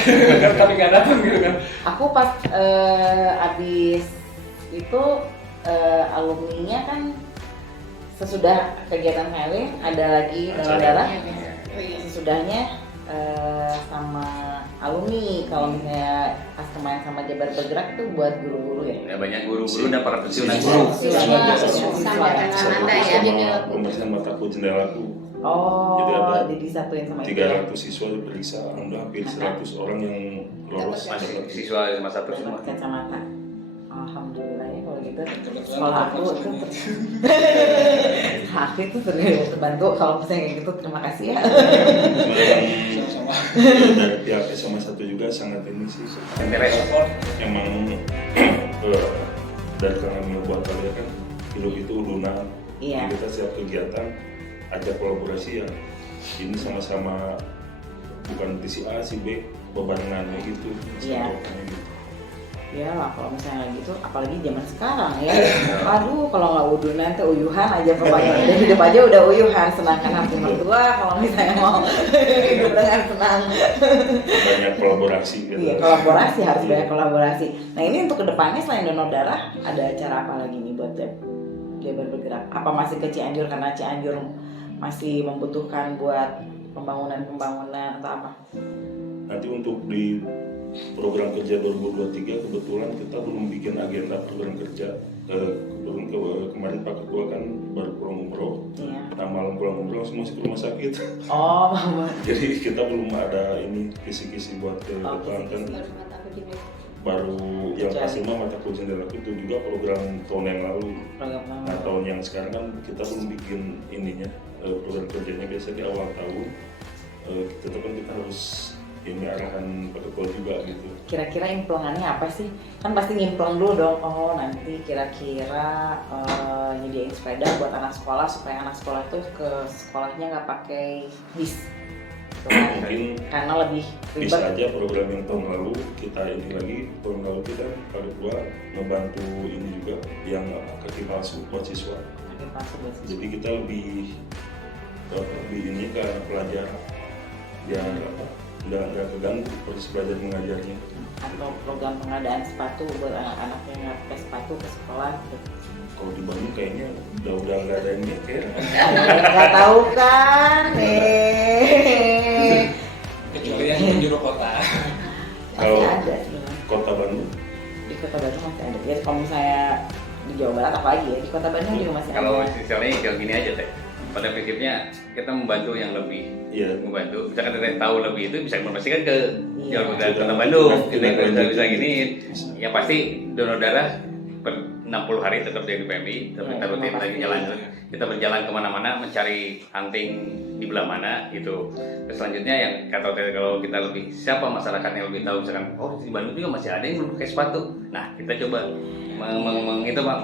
tapi nggak datang gitu kan. Aku pas abis itu alumninya kan sesudah kegiatan healing ada lagi donor darah. Oh iya. Sesudahnya sama alumni. Kalau misalnya pas kemarin sama Jabar Bergerak itu buat guru-guru ya. Ya banyak guru-guru dan para pensiunan guru. Sama dengan Sama anak ya. jendela. Pemeriksaan mataku jendelaku. Oh, Jadi ada jadi satuin sama itu. 300 siswa diperiksa, alhamdulillah hampir 100 orang yang lolos. Masih siswa SMA 1 semua. Dapat kacamata. Alhamdulillah ya kalau gitu. Kebetulan Sekolah aku itu aku itu sering terbantu kalau misalnya kayak gitu. Terima kasih ya. sama-sama. Dari pihak SMA 1 juga sangat ini sih. Interes. Emang dari kami buat kalian kan hidup itu udunan. Iya. Jadi kita setiap kegiatan ajak kolaborasi ya. Ini sama-sama bukan si A si B bebarengannya gitu. Iya. Sama gitu. Ya lah kalau misalnya gitu, apalagi zaman sekarang ya. Aduh kalau nggak udunan tuh uyuhan aja pokoknya. Udah hidup aja udah uyuhan, senangkan hati mertua kalau misalnya mau hidup dengan senang. Banyak kolaborasi gitu. Iya kolaborasi, harus banyak kolaborasi. Nah ini untuk kedepannya selain donor darah ada acara apa lagi nih buat Jabar Bergerak? Apa masih ke Cianjur karena Cianjur masih membutuhkan buat pembangunan atau apa? Nanti untuk di program kerja 2023 kebetulan kita belum bikin agenda program kerja. Kemarin Pak Ketua kan baru pulang umroh. Iya. Nah malam pulang umroh langsung masuk ke rumah sakit. Oh, mama. Jadi kita belum ada ini kisi-kisi buat ke depan kan. Harus mata aku jendela. Baru yang pasti mah mata kuliah jendela itu juga program tahun yang lalu. Program Nah tahun yang sekarang kan kita belum bikin ininya program kerjanya biasa di awal tahun. Tetap kan kita harus ini arahan Pak Ketua juga gitu. Kira-kira implongannya apa sih? Kan pasti nyimplong dulu dong. Oh nanti kira-kira nyediain sepeda buat anak sekolah supaya anak sekolah tuh ke sekolahnya nggak pakai bis. Gitu kan? Mungkin Karena lebih bisa ribet. aja program yang tahun lalu kita ini lagi tahun lalu kita Pak Ketua membantu ini juga yang kaki palsu buat siswa. Pakai palsu buat siswa. Jadi kita lebih ini ke anak pelajar biar nggak keganggu proses belajar mengajarnya. Atau program pengadaan sepatu buat anak-anak yang nggak pakai sepatu ke sekolah gitu. Kalau di Bandung kayaknya udah nggak ada ini kayak Nggak tahu kan? Kecuali yang penjuru kota. Kalau Masih ada sih. kota Bandung Di kota Bandung masih ada. Ya kalau misalnya di Jawa Barat apalagi ya, di kota Bandung juga masih Kalau ada. misalnya kayak gini aja teh. Pada prinsipnya kita membantu yang lebih, Iya. membantu. Misalkan kita tahu lebih itu bisa informasikan ke Iya. Jawa Barat Kota Bandung. Tidak Bisa gini. Ya pasti donor darah per 60 hari tetap dari PMI, tetap kita rutin lagi jalan. Kita berjalan kemana-mana mencari hunting di belah mana gitu. Terus selanjutnya yang kata Tete, kalau kita lebih siapa masyarakat yang lebih tahu misalkan oh di Bandung juga masih ada yang belum pakai sepatu. Nah kita coba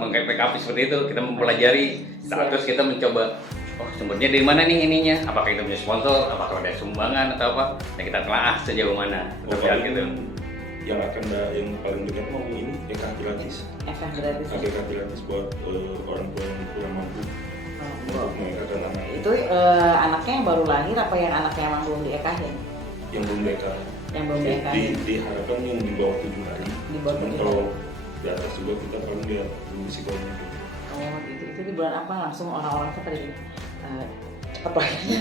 mengkayak PKP seperti itu, kita mempelajari. Nah, terus kita mencoba oh sumbernya dari mana nih ininya? Apakah kita punya sponsor? Apakah ada sumbangan atau apa? Nah kita telaah sejauh mana. Kita lihat gitu. yang yang paling dekat mau ini EK gratis. Efek gratis. EK gratis buat orang tua yang kurang mampu untuk mengekakan anak Itu anaknya yang baru lahir apa yang anaknya emang belum diekahin? yang belum EK. Yang belum diekahin. Diharapkan yang di bawah 7 hari. Di bawah Cuman 7 kalau hari. di atas juga kita paling lihat dulu psikolognya gitu. Oh gitu. Itu di bulan apa langsung orang-orang tuh pada gini. Cepet lahirnya.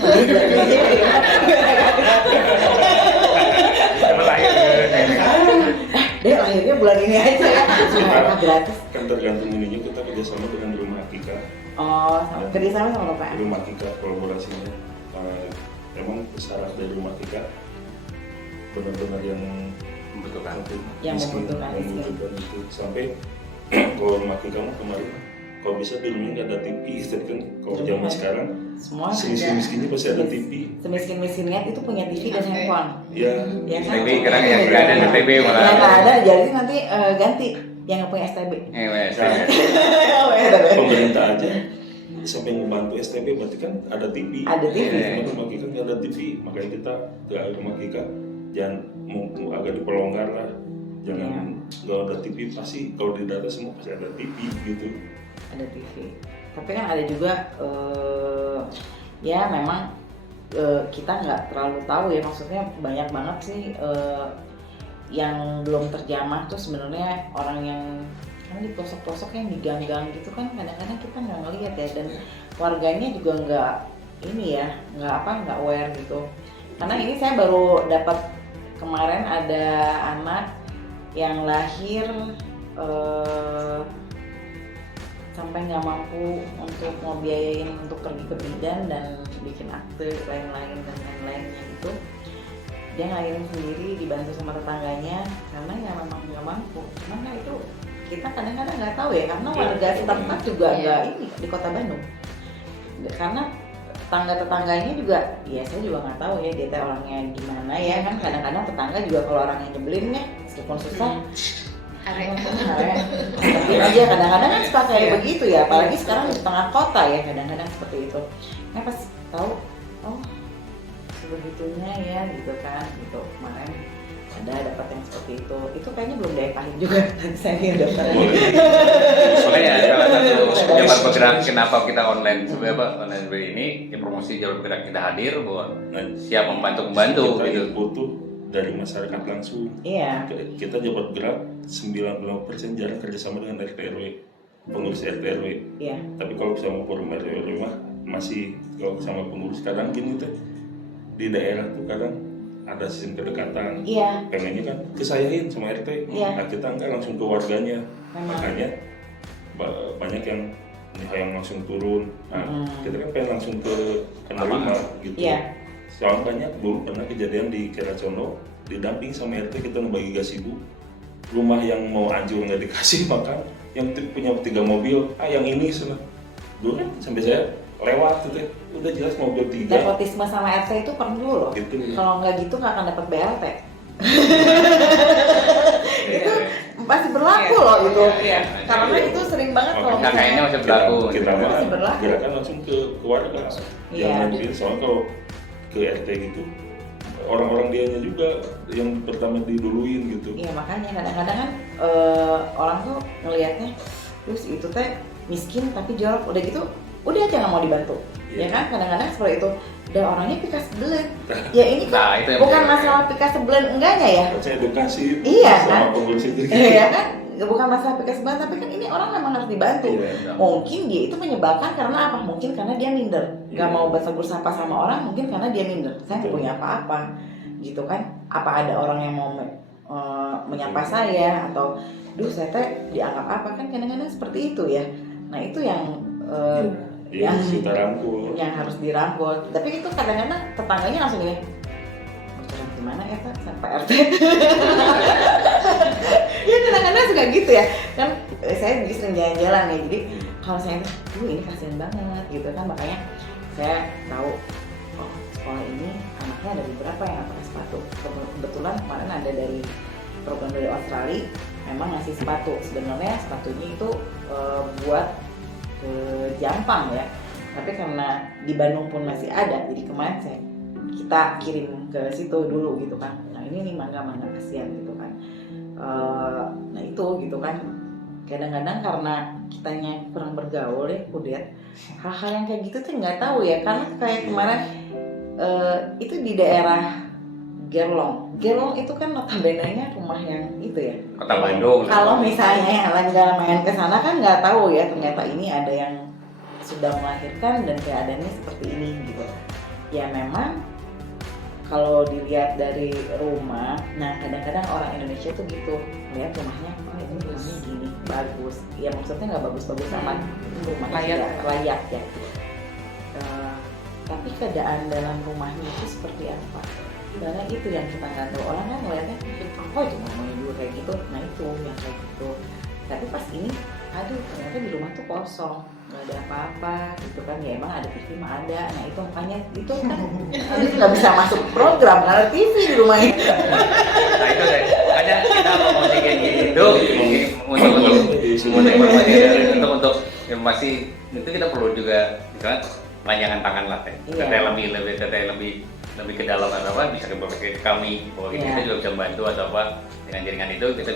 Dia lahirnya bulan ini aja ya. Cuma gratis. Kan tergantung ininya kita kerjasama dengan rumah Akika. Oh, kerjasama sama Bapak. Rumah Akika kolaborasinya. Emang syarat dari rumah Akika benar-benar yang Membutuhkan. Yang miskin, membutuhkan itu sampai kalau rumah Akika mah kemarin kalau bisa di rumahnya nggak ada TV, tapi kan kalau zaman sekarang semua semiskin-miskinnya pasti ada TV. Semiskin-miskinnya itu punya TV dan handphone. Ya, Ya kan? STB sekarang yang nggak ada STB malah. Yang nggak ada, jadi nanti ganti yang nggak punya STB. pemerintah aja sampai membantu STB berarti kan ada TV. Ada TV. Rumah kita nggak ada TV, makanya kita ke rumah kita jangan mau agak dipelonggar lah. Jangan nggak ada TV, pasti kalau di data semua pasti ada TV gitu. Ada TV. Tapi kan ada juga ya memang kita nggak terlalu tahu ya, maksudnya banyak banget sih yang belum terjamah tuh sebenarnya orang yang kan di pelosok-pelosok yang di gang-gang gitu kan kadang-kadang kita nggak ngelihat ya, dan warganya juga nggak aware gitu. Karena ini saya baru dapat kemarin ada anak yang lahir sampai nggak mampu untuk mau biayain untuk pergi ke bidan dan bikin akte lain-lain dan lain-lainnya gitu. Dia ngelahirin sendiri dibantu sama tetangganya karena ya memang nggak mampu. Cuman itu kita kadang-kadang nggak tahu ya, karena warga setempat juga nggak ini di Kota Bandung. Karena tetangga-tetangganya juga, ya saya juga nggak tahu ya dia teh orangnya gimana ya kan. Kadang-kadang tetangga juga kalau orangnya nyebelin ya, meskipun susah. Tapi aja kadang-kadang kan suka kayak begitu ya, apalagi sekarang di tengah kota ya kadang-kadang seperti itu. Nah pas tahu, oh sebegitunya ya gitu kan, gitu kemarin ada dapat yang seperti itu kayaknya belum diapain juga nanti saya nih daftar. Soalnya salah satu Jabar Bergerak kenapa kita online online ini ya, promosi Jabar Bergerak kita hadir bahwa siap membantu kita gitu. butuh dari masyarakat langsung. Iya. Kita Jabar Bergerak 90% jarang kerjasama dengan RT RW, pengurus RT RW. Iya. Tapi kalau sama forum RT RW mah masih, kalau sama pengurus kadang gini tuh di daerah tuh kadang ada sistem kedekatan. Iya. Pengennya kan kesayain sama RT. Iya. Nah kita enggak langsung ke warganya. Memang. Makanya banyak yang langsung turun. Nah, kita kan pengen langsung ke penerima gitu. Iya. Soalnya banyak dulu pernah kejadian di Keracono, didamping sama RT kita ngebagi gazebo. Rumah yang mau hancur nggak dikasih makan, yang punya 3 mobil, yang ini sana. Dulu kan sampai saya lewat tuh, udah jelas mobil 3. Nepotisme sama RT itu perlu loh. Gitu. Kalau nggak gitu nggak akan dapat BLT. Itu pasti berlaku loh itu. Karena itu sering banget kalau Kayaknya masih berlaku. Kita masih berlaku. gerakan langsung ke warga. Iya. Yang mungkin soalnya kalau ke RT gitu, orang-orang dianya juga yang pertama diduluin gitu. Iya makanya kadang-kadang kan orang tuh ngelihatnya terus itu teh miskin tapi jorok, udah gitu udah aja nggak mau dibantu. Ya kan kadang-kadang seperti itu. Udah orangnya pikas sebelah. Ya ini kan itu yang bukan masalah pikas sebelah enggaknya ya. Saya edukasi Iya sama kan? pengurus itu. Iya kan? Bukan masalah pikas sebelah, tapi kan ini orang memang harus dibantu. Iya. Mungkin dia itu menyebabkan karena apa? Mungkin karena dia minder, nggak mau bersapa sama orang. Mungkin karena dia minder. Saya nggak punya apa-apa, gitu kan? Apa ada orang yang mau menyapa saya atau, duh saya teh dianggap apa kan? Kadang-kadang seperti itu ya. Nah itu yang yang kita rangkul. yang harus dirangkul. Tapi itu kadang-kadang tetangganya langsung gini, bocoran gimana ya Pak RT? Ya kadang-kadang suka gitu ya kan. Saya juga sering jalan-jalan ya, jadi kalau saya ini kasihan banget gitu kan, makanya saya tahu oh sekolah ini anaknya ada beberapa yang nggak pakai sepatu. Kebetulan kemarin ada dari program dari Australia memang ngasih sepatu. Sebenarnya sepatunya itu buat ke Jampang ya, tapi karena di Bandung pun masih ada, jadi kemarin kita kirim ke situ dulu gitu kan. Nah ini nih mangga kasihan gitu kan. Nah itu gitu kan, kadang-kadang karena kitanya kurang bergaul ya kudet, hal-hal yang kayak gitu tuh nggak tahu ya. Karena kayak kemarin itu di daerah Gerlong itu kan notabene-nya rumah yang itu ya, Kota Bandung. kalau misalnya yang lain nggak main ke sana kan nggak tahu ya, ternyata ini ada yang sudah melahirkan dan keadaannya seperti ini gitu. Ya memang kalau dilihat dari rumah, nah kadang-kadang orang Indonesia tuh gitu, lihat rumahnya, oh ini rumahnya gini, bagus. Ya maksudnya nggak bagus-bagus amat, rumahnya layak ya. Tapi keadaan dalam rumahnya itu seperti apa? Karena itu yang kita nggak tahu. Orang kan melihatnya, oh itu rumahnya juga kayak gitu, nah itu yang kayak gitu. Tapi pas ini aduh ternyata di rumah tuh kosong, nggak ada apa-apa gitu kan. Ya emang ada TV mah ada, nah itu makanya itu kan Alif nggak bisa masuk program karena TV di rumah itu. Nah itu deh, makanya kita promosi kayak gitu untuk informasi itu kita perlu juga misalnya panjangan tangan lah teh. Iya. Teteh lebih ke dalam atau apa bisa ke kami bahwa kita juga bisa membantu atau apa dengan jaringan itu kita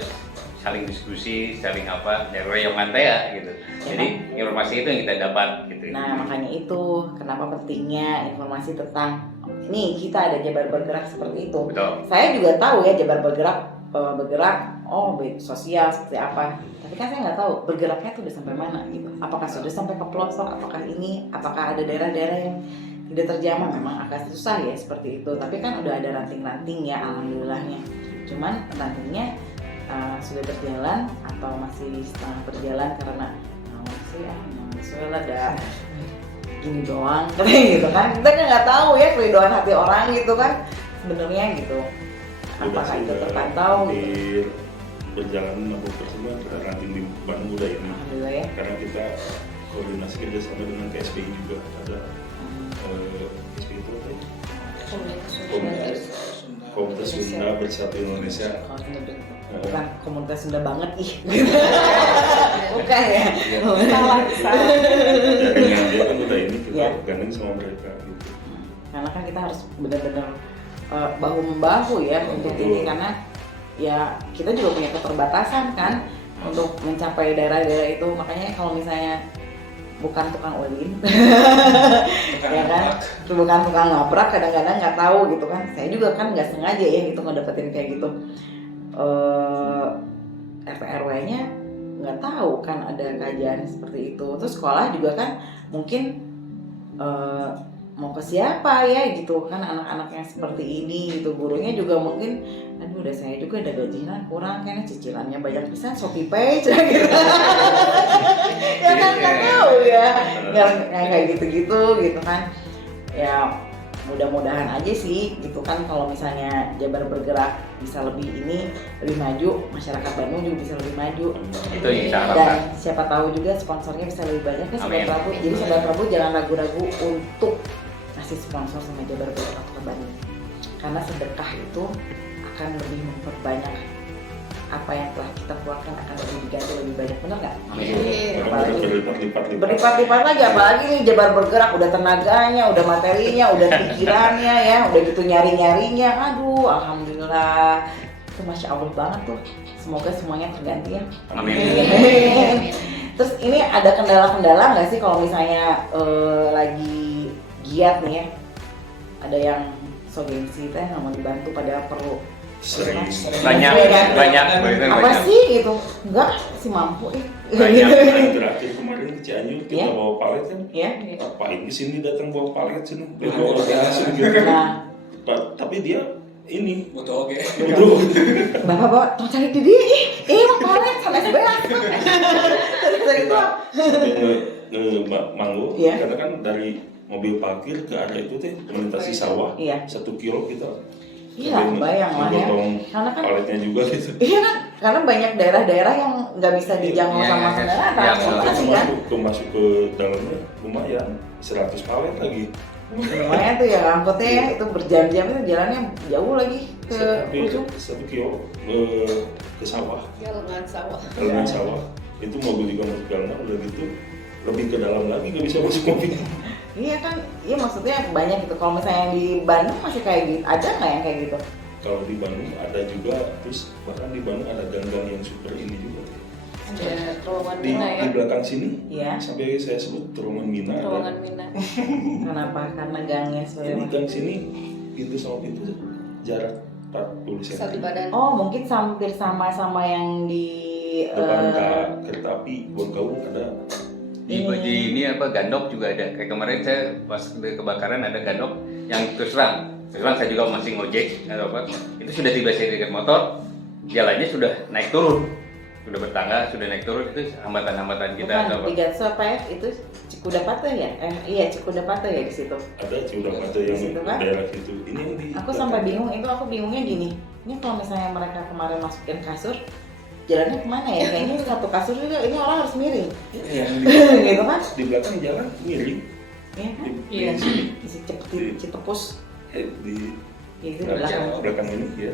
saling diskusi, saling apa, dari reyongan teh ya gitu. Jadi informasi itu yang kita dapat gitu. Nah makanya itu kenapa pentingnya informasi tentang ini kita ada Jabar Bergerak seperti itu. Betul. Saya juga tahu ya Jabar bergerak sosial seperti apa, tapi kan saya nggak tahu bergeraknya tuh udah sampai mana gitu. Apakah sudah sampai ke pelosok, apakah ada daerah-daerah yang tidak terjamah. Memang agak susah ya seperti itu, tapi kan udah ada ranting-ranting ya alhamdulillahnya. Cuman rantingnya sudah berjalan atau masih setengah berjalan karena soalnya ada gini doang katanya gitu kan. Kita kan nggak tahu ya keridoan hati orang gitu kan sebenarnya gitu. Apakah itu terpantau di berjalan 60% ranting di Bandung udah ini. Alhamdulillah ya. Karena kita koordinasi kerjasama dengan KSPI juga ada KSPI itu apa ya? Komunitas Sunda Bersatu Indonesia. Bukan komunitas Sunda banget bukan ya. Salah. Jaringan dia kan udah ini kita Ya. gandeng sama mereka gitu. Karena kan kita harus benar-benar bahu membahu ya untuk ini, karena ya kita juga punya keterbatasan kan untuk mencapai daerah-daerah itu. Makanya kalau misalnya bukan tukang ulin ya kan, bukan tukang ngaprak, kadang-kadang nggak tahu gitu kan. Saya juga kan nggak sengaja ya gitu ngedapetin kayak gitu. RT RW-nya nggak tahu kan ada kajian seperti itu. Terus sekolah juga kan mungkin mau ke siapa ya gitu kan, anak-anak yang seperti ini gitu. Gurunya juga mungkin aduh udah saya juga ada gajian kurang, kayaknya cicilannya banyak pisan Shopee Pay gitu. Ya kan nggak tahu ya, nggak kayak gitu-gitu gitu kan. Ya mudah-mudahan aja sih gitu kan, kalau misalnya Jabar Bergerak bisa lebih maju, masyarakat Bandung juga bisa lebih maju. Itu yang kita harapkan. Dan siapa tahu juga sponsornya bisa lebih banyak ya Sobat Prabu. Jadi Sobat Prabu jangan ragu-ragu untuk kasih sponsor sama Jabar Bergerak Kota Bandung, karena sedekah itu akan lebih memperbanyak apa yang telah kita keluarkan, akan lebih diganti lebih banyak, benar nggak? Apalagi Berlipat-lipat lagi, apalagi nih Jabar Bergerak udah tenaganya, udah materinya, udah pikirannya ya, udah gitu nyari-nyarinya. Aduh, alhamdulillah. Itu Masya Allah banget tuh. Semoga semuanya terganti ya. Amin. Terus ini ada kendala-kendala nggak sih kalau misalnya lagi giat nih ya? Ada yang so gengsi teh nggak mau dibantu pada perlu banyak apa sih gitu? Enggak sih mampu banyak. Terakhir kemarin ke Cianjur kita Ya. bawa palet kan. ya. Ngapain di sini datang bawa palet sini? Bawa organisasi gitu. Nah, Tapi dia ini Butuh oke. betul. bapak tolong cari di emang palet sama sebelah. Dari itu Sampai manggu Iya. karena kan dari mobil parkir ke arah itu teh melintasi sawah. Iya. 1 kilo kita. Iya, bayang lah ya. Gotong Karena kan paletnya juga gitu. iya kan, karena banyak daerah-daerah yang nggak bisa dijangkau Iya, sama iya, kendaraan iya. transportasi kan. Masuk ke dalamnya lumayan 100 palet lagi. Lumayan tuh ya angkotnya ya, itu berjam-jam itu jalannya jauh lagi ke ujung. 1 kilo ke sawah, Jalan sawah. jalan sawah. Itu mobil juga masuk dalam, udah gitu lebih ke dalam lagi nggak bisa masuk mobil. Iya kan, iya maksudnya banyak gitu. Kalau misalnya di Bandung masih kayak gitu, ada nggak yang kayak gitu? Kalau di Bandung ada juga, terus bahkan di Bandung ada gang-gang yang super ini juga. Ada terowongan Di Mina ya. belakang sini, Iya. sampai saya sebut terowongan Mina. Terowongan Mina. Kenapa? Karena gangnya Jadi sebenarnya. gang sini pintu sama pintu jarak 40 cm. Satu badan. Oh mungkin hampir sama yang di Depan kereta api Bonkawu ada. Di ini apa gandok juga ada. Kayak kemarin saya pas kebakaran ada gandok yang terus terang saya juga masih ngojek atau apa. Itu sudah tiba saya dengan motor, jalannya sudah naik turun, sudah bertangga, sudah naik turun. Itu hambatan-hambatan kita. bukan atau apa. di Gatso apa ya? Itu Cikudapate ya? Iya Cikudapate ya di situ. Ada Ciudapate yang Situ kan? daerah itu. Ini yang di. Aku sampai bingung, itu aku bingungnya gini. Ini kalau misalnya mereka kemarin masukin kasur, jalannya kemana ya? Kayaknya satu kasur juga ini orang harus miring. Yang Gitu kan? di belakang jalan miring. Iya kan? Iya. Di sini. Isi Citepus. Di Ya, itu di belakang. belakang ini ya.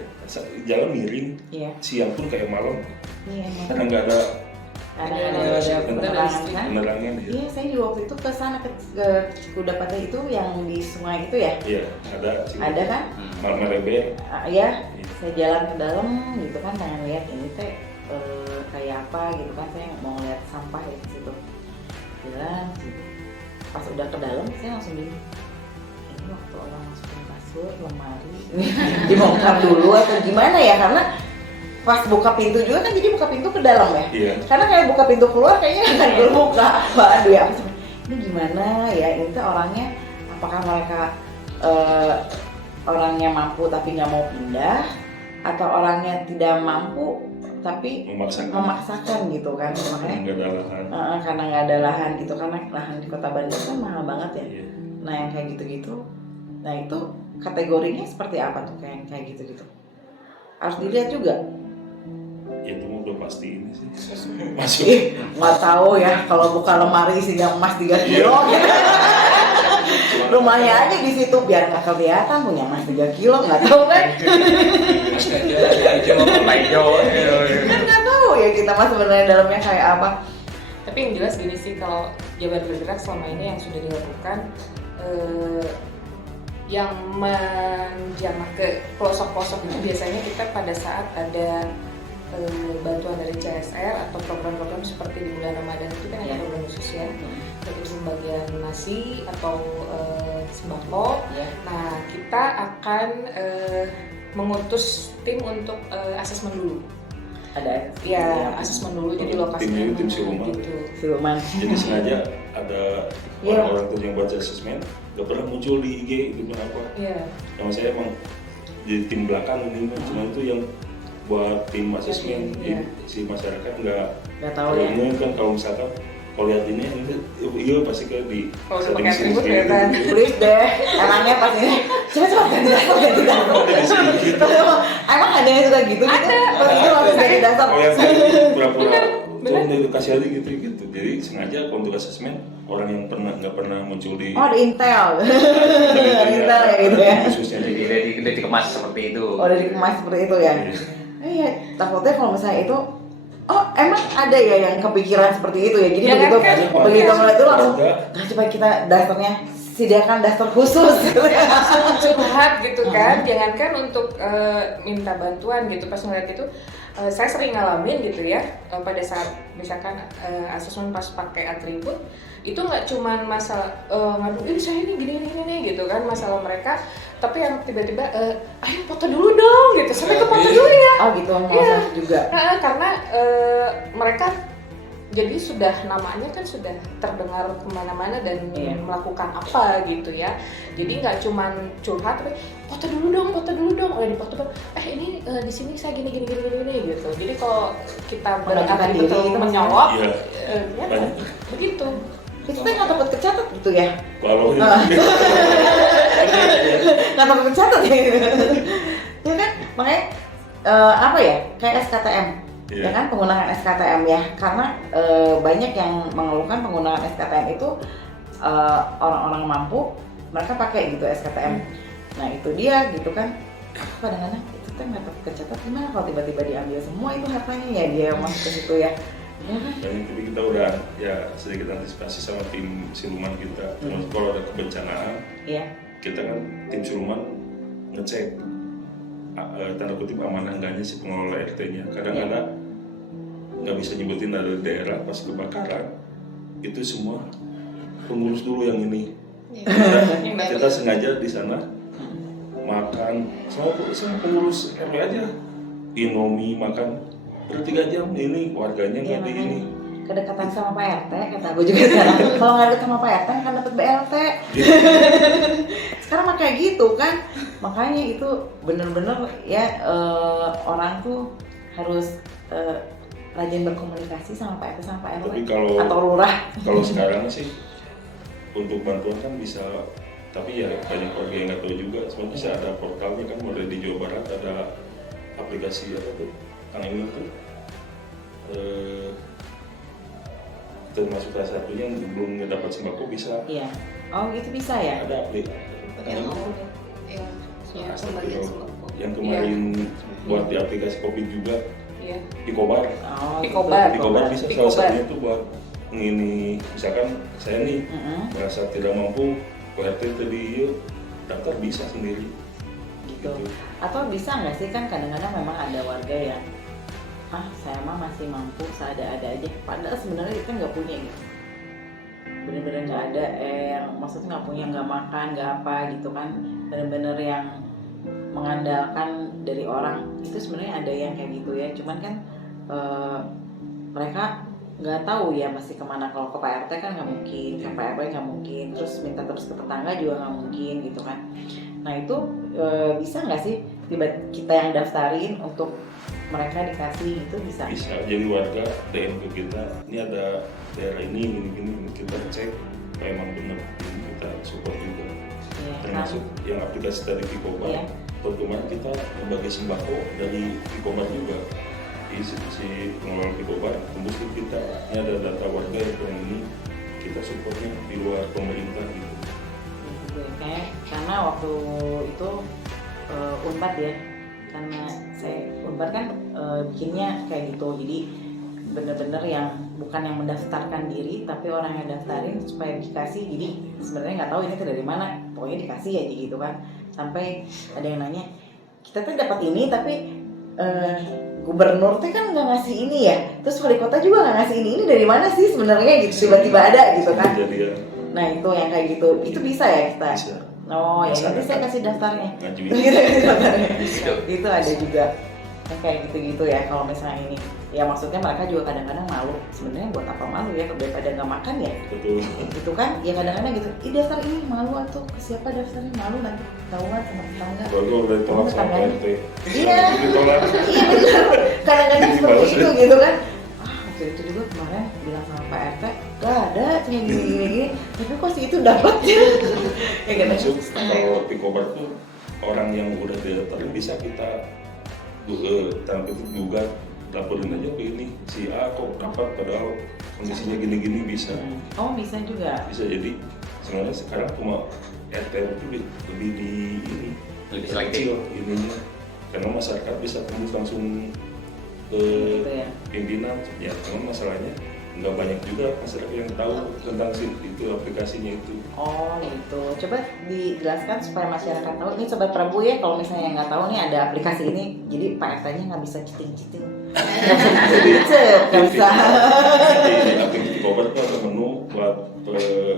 Jalan miring. Iya. Siang pun kayak malam. Iya emang. Karena nggak ada Ada penerangan kan? penerangan ya. Iya, saya juga waktu itu ke sana ke Kudapati itu yang di sungai itu ya. Iya, ada sih. Ada kan? Mereber. Ya, saya jalan ke dalam gitu kan, pengen lihat ini teh kayak apa gitu kan, saya mau lihat sampah ya di situ. Jalan, gitu. Pas udah ke dalam saya langsung ini waktu orang masukin kasur, lemari, dibongkar dulu atau gimana ya, karena pas buka pintu juga kan, jadi buka pintu ke dalam ya. Iya. Karena kayak buka pintu keluar kayaknya akan kebuka. Waduh ya, ini gimana ya, ini tuh orangnya apakah mereka orangnya mampu tapi nggak mau pindah, atau orangnya tidak mampu tapi memaksakan gitu kan. Makanya nggak ada lahan. karena nggak ada lahan gitu, karena lahan di Kota Bandung kan mahal banget ya. Iya. Nah yang kayak gitu-gitu, nah itu kategorinya seperti apa tuh kayak gitu-gitu? Harus dilihat juga. Ya itu udah pasti ini sih. Masuk. Nggak tahu ya, kalau buka lemari isinya emas 3 kilo gitu. Rumahnya aja di situ biar nggak kelihatan punya emas 3 kilo, nggak tahu kan? Mas aja Kan nggak tahu ya kita mah sebenarnya dalamnya kayak apa. Tapi yang jelas gini sih, kalau Jabar Bergerak selama ini yang sudah dilakukan, yang menjamah ke pelosok-pelosok itu biasanya kita pada saat ada bantuan dari CSR atau program-program seperti di bulan Ramadan itu kan ada program khusus ya, seperti pembagian nasi atau sembako. Nah kita akan mengutus tim untuk asesmen dulu. Ada Ya, asesmen dulu, jadi lokasinya tim siluman. gitu. siluman. Jadi sengaja ada orang-orang tuh yang baca asesmen gak pernah muncul di IG gitu apa. Iya. Sama saya emang di tim belakang ini cuma itu yang buat tim asesmen. Iya. Si masyarakat Nggak tahu ya. Ini kan kalau misalkan kalau lihat ini iya pasti kayak di Kalau udah pakai atribut kelihatan. Please deh, emangnya pas ini cepat ganti dasar. Emang ada yang suka gitu? Ada. Langsung ganti dasar. Oh yang pura-pura untuk edukasi aja gitu. Jadi sengaja untuk asesmen orang yang nggak pernah muncul di Oh, di Intel. Intel ya gitu ya. khususnya Jadi udah dikemas seperti itu. Oh, udah dikemas seperti itu ya. Iya, takutnya kalau misalnya itu emang ada ya yang kepikiran seperti itu ya. Jadi Ya, begitu kan? begitu mulai itu langsung coba kita dasarnya sediakan dasar khusus gitu ya. Curhat gitu kan, jangankan untuk minta bantuan gitu. Pas ngeliat itu saya sering ngalamin gitu ya, pada saat misalkan asesmen pas pakai atribut itu nggak cuman masalah ngadu ini saya ini gini gitu kan, masalah mereka, tapi yang tiba-tiba ayo foto dulu dong gitu, sampai ke foto dulu ya. Oh gitu, masalah juga. Karena mereka jadi sudah namanya kan sudah terdengar kemana-mana dan melakukan apa gitu ya. Jadi nggak cuman curhat, tapi foto dulu dong, udah dipoto dong. Ini di sini saya gini gitu. Jadi kalau kita berarti betul menyolot, ya begitu. Itu kan nggak takut kecatat gitu ya? kalau Nggak takut kecatat ya? Ya kan, makanya apa ya? Kayak SKTM. Ya kan, penggunaan SKTM ya, karena banyak yang mengeluhkan penggunaan SKTM itu orang-orang mampu mereka pakai gitu SKTM. Nah itu dia gitu kan, kadang-kadang itu kan nggak tercatat, gimana kalau tiba-tiba diambil semua itu hartanya ya dia masuk ke situ ya. Dan itu kita udah ya sedikit antisipasi sama tim siluman kita. Terus kalau ada kebencanaan, kita kan tim siluman ngecek tanda kutip amanah enggaknya si pengelola RT-nya. Kadang-kadang nggak bisa nyebutin dari daerah pas kebakaran itu semua pengurus dulu yang ini. Kita sengaja di sana makan sama pengurus RW aja, Indomie makan per 3 jam ini warganya nggak di ini. Kedekatan sama Pak RT kata gue juga sekarang. Kalau nggak deket sama Pak RT kan dapat BLT. Sekarang mah kayak gitu kan, makanya itu bener-bener ya orang tuh harus rajin berkomunikasi sama Pak RT sama Pak RW. Tapi kalau atau lurah. Kalau sekarang sih untuk bantuan kan bisa, tapi ya banyak warga yang nggak tahu juga. Sebenarnya bisa ada portalnya kan, mulai di Jawa Barat ada aplikasi apa tuh, Kang ini tuh termasuk salah satunya yang belum dapat sembako bisa Iya. Oh gitu bisa ya? ada yang pembagian sembako. yang kemarin buat di aplikasi Kopi juga Iya. Picobar. Oh, Picobar. Picobar bisa Picobar. salah satunya itu buat ini misalkan saya nih merasa tidak mampu PRT tadi yuk daftar bisa sendiri gitu. Atau bisa nggak sih kan kadang-kadang memang ada warga yang saya mah masih mampu seada-ada aja padahal sebenarnya kita nggak punya gitu, bener-bener nggak ada maksudnya nggak punya, nggak makan, nggak apa gitu kan, bener-bener yang mengandalkan dari orang. Itu sebenarnya ada yang kayak gitu ya, cuman kan mereka nggak tahu ya mesti kemana. Kalau ke Pak RT kan nggak mungkin, ke Pak RW nggak mungkin, terus minta terus ke tetangga juga nggak mungkin gitu kan. Nah itu bisa nggak sih tiba kita yang daftarin untuk mereka dikasih gitu, bisa? bisa jadi warga DM ke kita ini ada daerah ini gini kita cek memang benar ini kita support juga Iya, termasuk yang aplikasi tadi Picobar. Iya. Tahun kemarin kita membagi sembako dari Picobar juga si pengelola Picobar tembus ke kita ini ada data warga yang ini kita supportnya di luar pemerintah gitu. Gitu ya. Karena waktu itu Unpad ya, karena saya Unpad kan bikinnya kayak gitu, jadi bener-bener yang bukan yang mendaftarkan diri tapi orang yang daftarin supaya dikasih. Jadi sebenarnya nggak tahu ini dari mana, pokoknya dikasih aja gitu kan. Sampai ada yang nanya, kita tuh dapat ini tapi gubernur teh kan nggak ngasih ini ya, terus wali kota juga nggak ngasih ini dari mana sih sebenarnya gitu, tiba-tiba ada gitu kan. Jadi ya Nah itu yang kayak gitu, itu bisa ya kita? bisa Oh ya nanti saya kasih daftarnya. ngajuin. Itu ada juga yang kayak gitu-gitu ya. Kalau misalnya ini ya maksudnya mereka juga kadang-kadang malu, sebenarnya buat apa malu ya, daripada nggak makan ya Betul. gitu kan. Ya kadang-kadang gitu, daftar ini malu atau ke siapa daftarnya, malu nanti ketahuan sama tetangga. Keluarga udah ditolak sama PRT. Iya. Ditolak. Iya benar, kadang-kadang seperti itu gitu kan. Waktu itu juga kemarin bilang sama Pak RT gak ada, cuma gini-gini tapi kok si itu dapat ya. Ya Termasuk kadang-kadang kalau Picobar tuh orang yang udah didaftarin bisa kita tanpa itu juga laporin aja ke ini si A kok dapat padahal kondisinya gini-gini bisa Oh bisa juga. jadi sebenarnya sekarang cuma RT itu lebih di ini Lebih selektif. kecil ininya karena masyarakat bisa tembus langsung ke Gitu ya. pimpinan ya cuman masalahnya nggak banyak juga masyarakat yang tahu tentang itu aplikasinya itu. Oh gitu. Coba dijelaskan supaya masyarakat tahu. Ini Sobat Prabu ya, kalau misalnya yang nggak tahu nih ada aplikasi ini, jadi Pak RT-nya nggak bisa citing-citing. Nggak bisa. Di aplikasi Picobar itu ada menu buat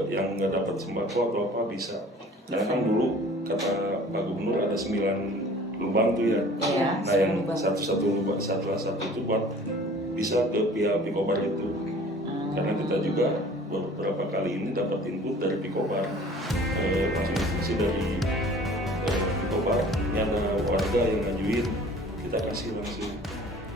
yang nggak dapat sembako atau apa bisa. Karena kan dulu kata Pak Gubernur ada 9 lubang tuh ya. Iya, Nah yang 9 lubang. satu lubang setelah satu itu buat bisa ke pihak Picobar itu. Karena kita juga beberapa kali ini dapat input dari Picobar langsung instruksi dari Picobar ini ada warga yang ngajuin kita kasih langsung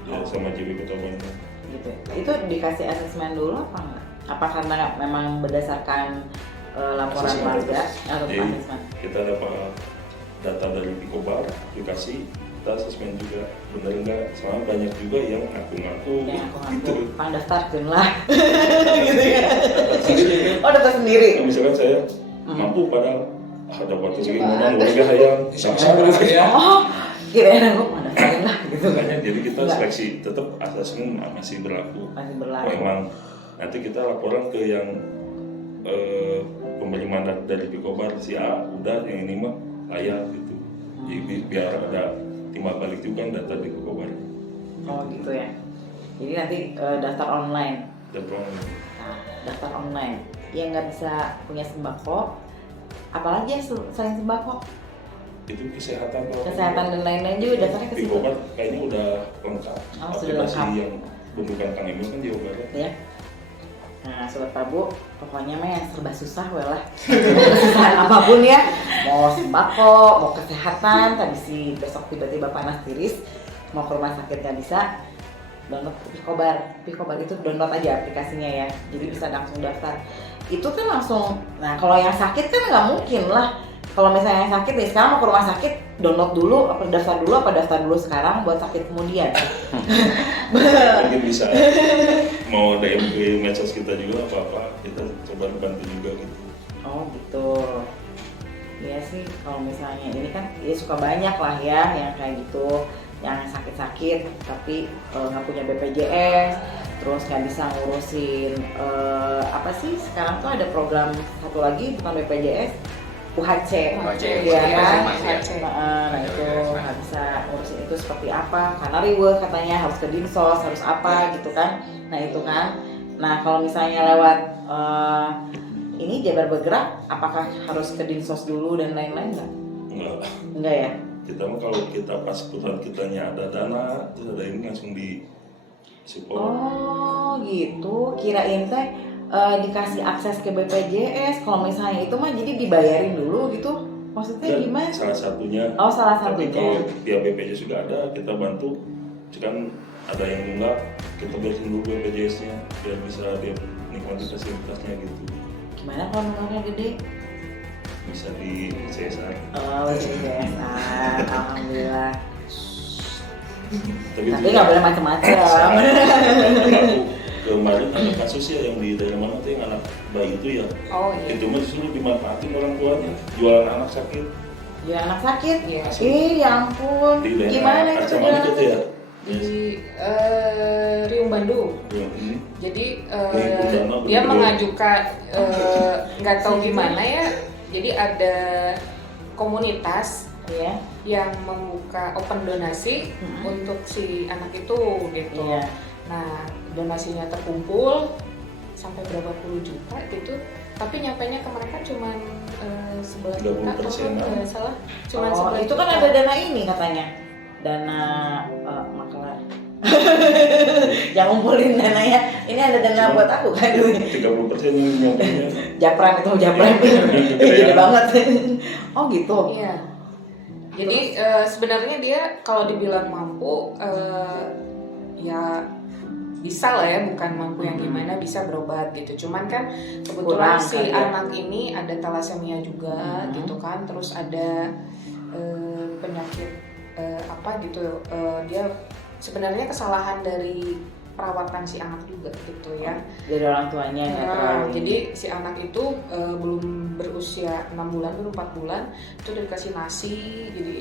ya, sama JB Kota Bandung. Gitu. Itu dikasih asesmen dulu apa enggak? Apa karena memang berdasarkan laporan Asesmen warga terus. atau Jadi, asesmen? kita dapat data dari Picobar aplikasi kita asesmen juga benar enggak, soalnya banyak juga yang ngaku-ngaku Yang aku gitu. ngaku, Pang daftarkan lah. Gitu ya. Sendiri juga. Oh daftar sendiri. Nah, misalkan saya mampu padahal ada waktu lagi menang warga hayang Bisa berapa ya? Oh, kira-kira gue mau daftarin lah gitu kan. makanya jadi kita Enggak. seleksi tetap asesmen masih berlaku. Masih berlaku. Memang nanti kita laporan ke yang pemberi mandat dari Picobar si A udah yang ini mah layak gitu. Jadi biar ada timbal balik juga data di Picobar. Oh gitu ya. Jadi nanti daftar online. Dan Nah, daftar online. Yang nggak bisa punya sembako, apalagi ya selain sembako, itu kesehatan kesehatan dan lain-lain juga daftarnya ke situ. Picobar kayaknya udah lengkap. Oh, sudah lengkap. yang bentukan Kang Emil kan Jawa Barat. Ya. Nah, Sobat Prabu, pokoknya mah yang serba susah we lah. Kesusahan apapun ya, mau sembako, mau kesehatan, tadi sih besok tiba-tiba panas tiris, mau ke rumah sakit nggak bisa, download Picobar. Picobar itu download aja aplikasinya ya, jadi bisa langsung daftar. Itu kan langsung, nah kalau yang sakit kan nggak mungkin lah, kalau misalnya sakit nih sekarang mau ke rumah sakit, download dulu, apa daftar dulu sekarang buat sakit kemudian. Mungkin bisa mau DM ke medsos kita juga apa-apa, kita coba bantu juga gitu. Oh gitu. Iya sih, kalau misalnya ini kan ya suka banyak lah ya yang kayak gitu, yang sakit-sakit tapi nggak punya BPJS, terus nggak bisa ngurusin apa sih sekarang tuh ada program satu lagi bukan BPJS, UHC, ya kan? Nah itu nggak bisa ngurusin itu seperti apa, karena ribet katanya harus ke Dinsos, harus apa gitu kan. Nah itu kan, nah kalau misalnya lewat ini Jabar Bergerak, apakah harus ke Dinsos dulu dan lain-lain nggak? Enggak ya? Kita mah kalau kita pas kebetulan kitanya ada dana, terus ada ini langsung di support. Oh gitu, kirain teh dikasih akses ke BPJS. Kalau misalnya itu mah jadi dibayarin dulu gitu, maksudnya Dan gimana? salah satunya. Oh salah Tapi satunya. kalau pihak BPJS juga ada, kita bantu. Kan ada yang nunggak, kita berikan dulu BPJS-nya biar bisa dia nikmati fasilitasnya gitu. Gimana kalau nomornya gede? Bisa di CSR. Oh CSR, alhamdulillah. Tapi nggak boleh macam-macam. Kemarin ada kasus ya yang di daerah mana tuh yang anak bayi itu ya. Oh iya. Itu mah disuruh dimanfaatin orang tuanya, jualan anak sakit. Ya anak sakit. Iya. Ya ampun. Di Gimana daerah itu Kacamani tuh? gitu ya. Di Riung Bandung. Ya, Jadi Dana dia berbeda. mengajukan nggak tahu gimana ya. Jadi ada komunitas Iya. yang membuka open donasi untuk si anak itu gitu. Iya. Nah donasinya terkumpul sampai berapa puluh juta gitu. Tapi nyampainya ke mereka cuma 11 juta kalau 30%. nggak salah. Cuma Oh, 11 itu kan juta. ada dana ini katanya. Dana makelar. Jangan ngumpulin dananya. Ini ada dana buat aku kan. 30% yang nyampainya. Japran itu Japran. Gede banget. Oh gitu. Iya. Jadi sebenarnya dia kalau dibilang mampu ya bisa lah ya, bukan mampu yang gimana, bisa berobat gitu. Cuman kan kebetulan Kurang si kali ya. anak ini ada thalassemia juga gitu kan, terus ada penyakit apa gitu. Dia sebenarnya kesalahan dari perawatan si anak juga gitu ya. Dari orang tuanya nggak Nah, terlalu. jadi si anak itu belum berusia 6 bulan, baru 4 bulan itu udah dikasih nasi, jadi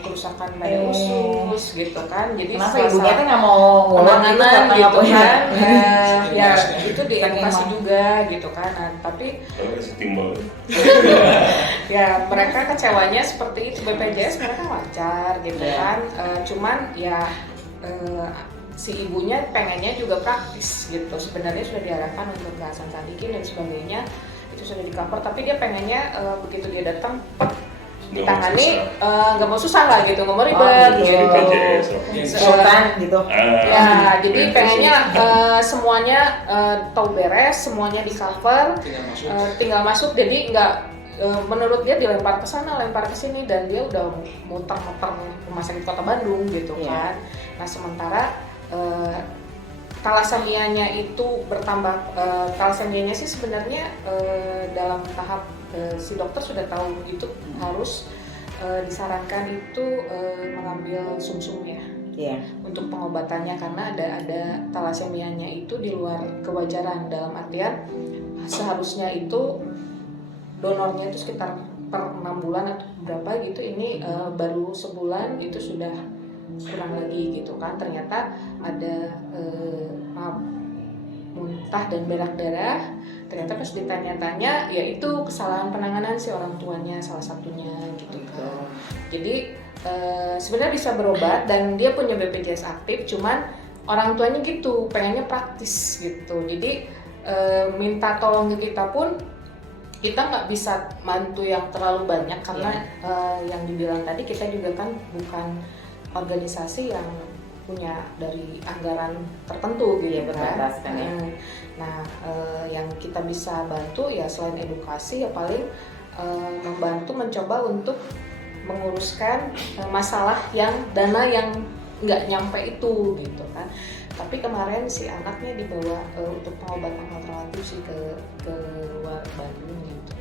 kerusakan pada usus gitu kan. Jadi Kenapa salah ibunya satu kan nggak mau ngulur penanganan karena nggak gitu punya. kan. Ya itu diedukasi Saking juga gitu kan. Nah, tapi Kalau kasih timbal. ya mereka kecewanya seperti itu. BPJS mereka wajar gitu Iya. kan. Cuman ya si ibunya pengennya juga praktis gitu. Sebenarnya sudah diarahkan untuk ke Hasan Sadikin dan sebagainya, itu sudah di cover, tapi dia pengennya begitu dia datang ditangani nggak mau susah lah gitu, nggak mau ribet gitu. gitu. BPJS. Sultan gitu. Ya, jadi pengennya semuanya tahu beres, semuanya di cover, Tinggal masuk. tinggal masuk. Jadi nggak menurut dia dilempar ke sana, lempar ke sini, dan dia udah muter-muter rumah sakit Kota Bandung gitu Iya. kan. Nah sementara talassemianya itu bertambah. Talassemianya sih sebenarnya dalam tahap si dokter sudah tahu itu harus disarankan itu mengambil sumsum ya Iya. untuk pengobatannya, karena ada talassemianya itu di luar kewajaran, dalam artian seharusnya itu donornya itu sekitar per 6 bulan atau berapa gitu, ini baru sebulan itu sudah kurang lagi gitu kan. Ternyata ada muntah dan berak darah. Ternyata pas ditanya-tanya ya itu kesalahan penanganan si orang tuanya salah satunya gitu kan. Jadi sebenarnya bisa berobat dan dia punya BPJS aktif, cuman orang tuanya gitu pengennya praktis gitu. Jadi minta tolong ke kita pun kita nggak bisa bantu yang terlalu banyak karena yang dibilang tadi kita juga kan bukan organisasi yang punya dari anggaran tertentu gitu Iya, terbatas kan ya. Nah, yang kita bisa bantu ya selain edukasi ya paling membantu mencoba untuk menguruskan masalah yang dana yang nggak nyampe itu gitu kan. Tapi kemarin si anaknya dibawa untuk pengobatan alternatif sih ke luar Bandung gitu.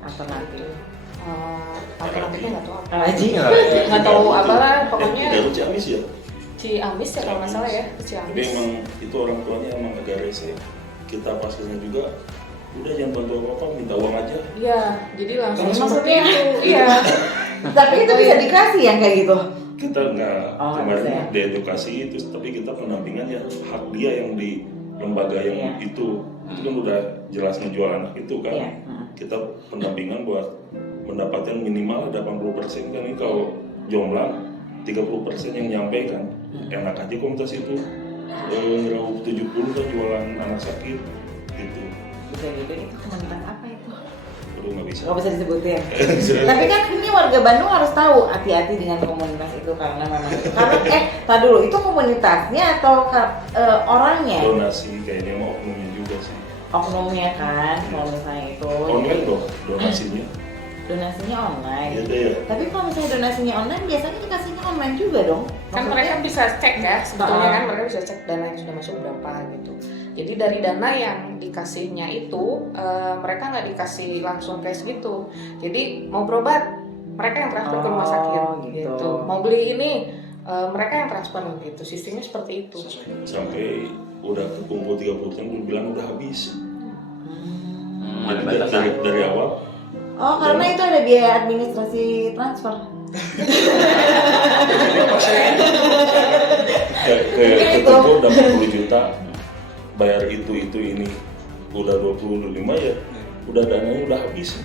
Alternatif. alternatifnya nggak tahu apa. Haji Nggak tahu apalah, pokoknya Garut Ciamis ya. Ciamis ya kalau nggak salah ya, Tapi Ciamis. emang itu orang tuanya emang agak rese. Kita pas kesana juga, udah jangan bantu apa-apa, minta uang aja. Iya, jadi langsung Ini seperti maksudnya? itu. Iya. tapi itu bisa dikasih yang kayak gitu. Kita nggak Oh, kemarin bisa ya? diedukasi itu, tapi kita pendampingan ya hak dia yang di lembaga yang Iya. itu kan udah jelas ngejual anak itu kan. Iya. Kita pendampingan buat mendapatkan minimal 80% kan, ini kalau jomblang 30% yang nyampe kan. Enak aja komunitas itu ngeraup 70 kan jualan anak sakit gitu. Bisa gitu, itu komunitas apa itu? Aduh nggak bisa. Nggak bisa disebutin. Tapi kan ini warga Bandung harus tahu hati-hati dengan komunitas itu karena memang karena tar dulu itu komunitasnya atau orangnya? Donasi kayaknya mau oknumnya juga sih. Oknumnya kan, kalau misalnya itu Online dong donasinya. donasinya online. Iya deh ya. Tapi kalau misalnya donasinya online biasanya dikasihnya online juga dong. Kan mereka bisa cek ya, sebetulnya kan mereka bisa cek dana yang sudah masuk berapa gitu. Jadi dari dana yang dikasihnya itu mereka nggak dikasih langsung cash gitu. Jadi mau berobat mereka yang transfer ke rumah sakit gitu. gitu. Mau beli ini mereka yang transfer gitu. Sistemnya seperti itu. Sampai udah kekumpul 30% gue bilang udah habis. Ada Jadi batasan. dari awal Oh, karena itu ada biaya administrasi transfer. ke kekumpul udah 40 juta, bayar itu ini udah 25 ya, udah dananya udah habis.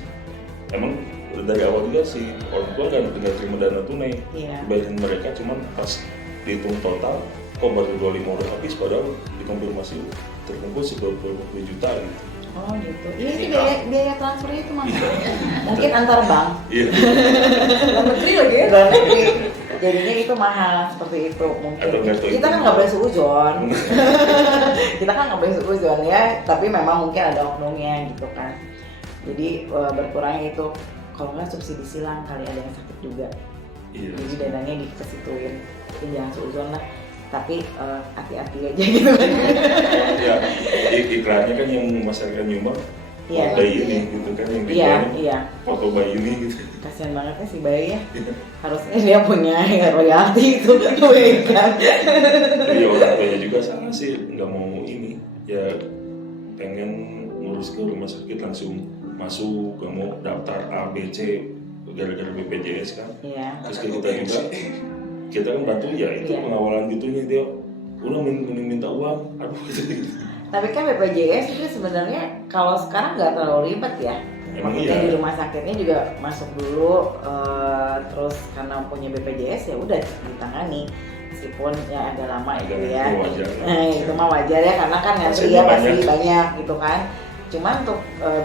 Emang dari awal juga sih orang tua nggak terima dana tunai, Iya. bayarin mereka cuman pas dihitung total kok baru 25 udah habis, padahal dikonfirmasi terkumpul 20 juta gitu. Oh gitu. Iya itu biaya transfernya itu mungkin antar bank. Iya. Dalam negeri lagi ya. Luar negeri. Jadinya itu mahal seperti itu mungkin. Atau nggak tahu Kita kan itu. nggak boleh suuzon. Kita kan nggak boleh suuzon ya. Tapi memang mungkin ada oknumnya gitu kan. Jadi berkurang itu kalau nggak subsidi silang kali ada yang sakit juga. Iya. Jadi dananya dikesituin. Jadi jangan suuzon lah. Tapi hati-hati aja gitu kan. Ya, iklannya kan yang masyarakat nyumbang Iya. bayi ini gitu kan yang Iya, iklannya iya. foto bayi ini gitu. Kasian banget ya si bayi ya. Harusnya dia punya royalti itu kan. Jadi orang tuanya juga sama sih nggak mau ini ya, pengen ngurus ke rumah sakit langsung masuk, nggak mau daftar A B C gara-gara BPJS kan. Iya. Terus kita kan bantu ya itu Iya. pengawalan gitunya dia udah minta uang, aduh gitu. Tapi kan BPJS itu sebenarnya kalau sekarang nggak terlalu ribet ya. Emang Maksudnya iya. di rumah sakitnya juga masuk dulu, terus karena punya BPJS ya udah ditangani. Meskipun ya agak lama itu Agak ya. itu wajar. Itu mah wajar ya karena kan ngantri Pasiennya ya pasti banyak. banyak gitu kan. Cuman untuk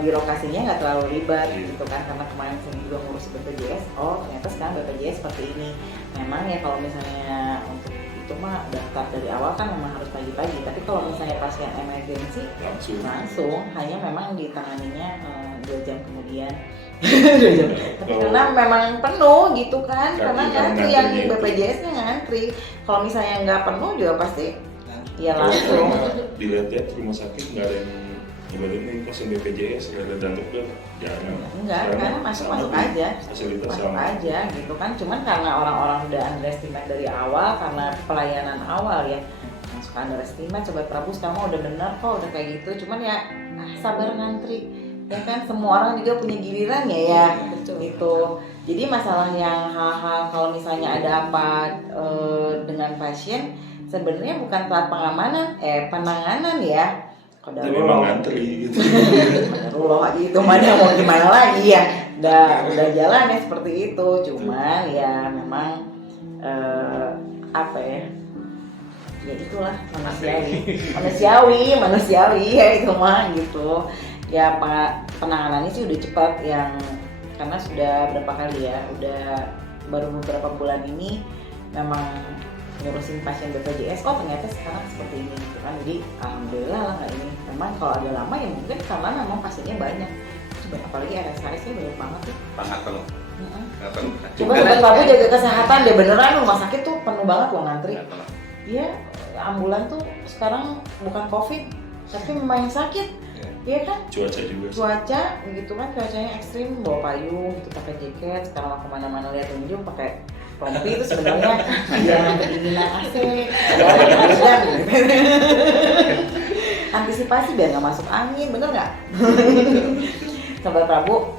birokrasinya nggak terlalu ribet Iya. gitu kan, karena kemarin saya juga ngurus BPJS. Oh ternyata sekarang BPJS seperti ini. Memang ya kalau misalnya untuk itu mah daftar dari awal kan memang harus pagi-pagi. Tapi kalau misalnya pasien emergensi langsung hanya memang ditanganinya 2 jam kemudian. 2 jam. Tapi karena memang penuh gitu kan, karena ngantri yang di BPJS-nya ngantri. Kalau misalnya nggak penuh juga pasti ya langsung. Dilihat-lihat rumah sakit nggak ada yang nyebarin nih pasien BPJS, nggak ada dan dokter, jangan. Enggak, Sekarang karena masuk sangat aja. fasilitas Masuk sama. aja gitu kan. Cuman karena orang-orang udah underestimate dari awal karena pelayanan awal ya. Masuk underestimate, Sobat Prabu sekarang mah udah bener kok, udah kayak gitu. Cuman ya sabar ngantri. Ya kan semua orang juga punya giliran ya Betul. gitu. Jadi masalah yang hal-hal kalau misalnya ada apa dengan pasien sebenarnya bukan telat penanganan ya. Tapi memang ngantri gitu. Qadarullah itu mana mau gimana lagi ya. Udah jalan ya seperti itu. Cuman ya memang apa ya? Ya itulah manusiawi ya itu mah gitu. Ya penanganannya sih udah cepat yang karena sudah berapa kali ya, udah baru beberapa bulan ini memang ngurusin pasien BPJS, oh ternyata sekarang seperti ini gitu kan. Jadi alhamdulillah lah nggak ini. Memang kalau agak lama ya mungkin karena memang pasiennya banyak. Coba apalagi RS-nya banyak banget tuh. Sangat penuh. Nggak penuh. Coba Sobat Prabu jaga kesehatan deh, beneran rumah sakit tuh penuh banget loh ngantri. Nggak penuh. Iya, ambulan tuh sekarang bukan COVID, tapi memang yang sakit. Iya kan? Cuaca juga sih. Cuaca gitu kan, cuacanya ekstrim, bawa payung gitu, pakai jaket. Sekarang mau kemana-mana lihat ujung pakai rompi itu sebenarnya jangan kedinginan AC, hujan gitu. Antisipasi biar nggak masuk angin, bener nggak? Sahabat Prabu,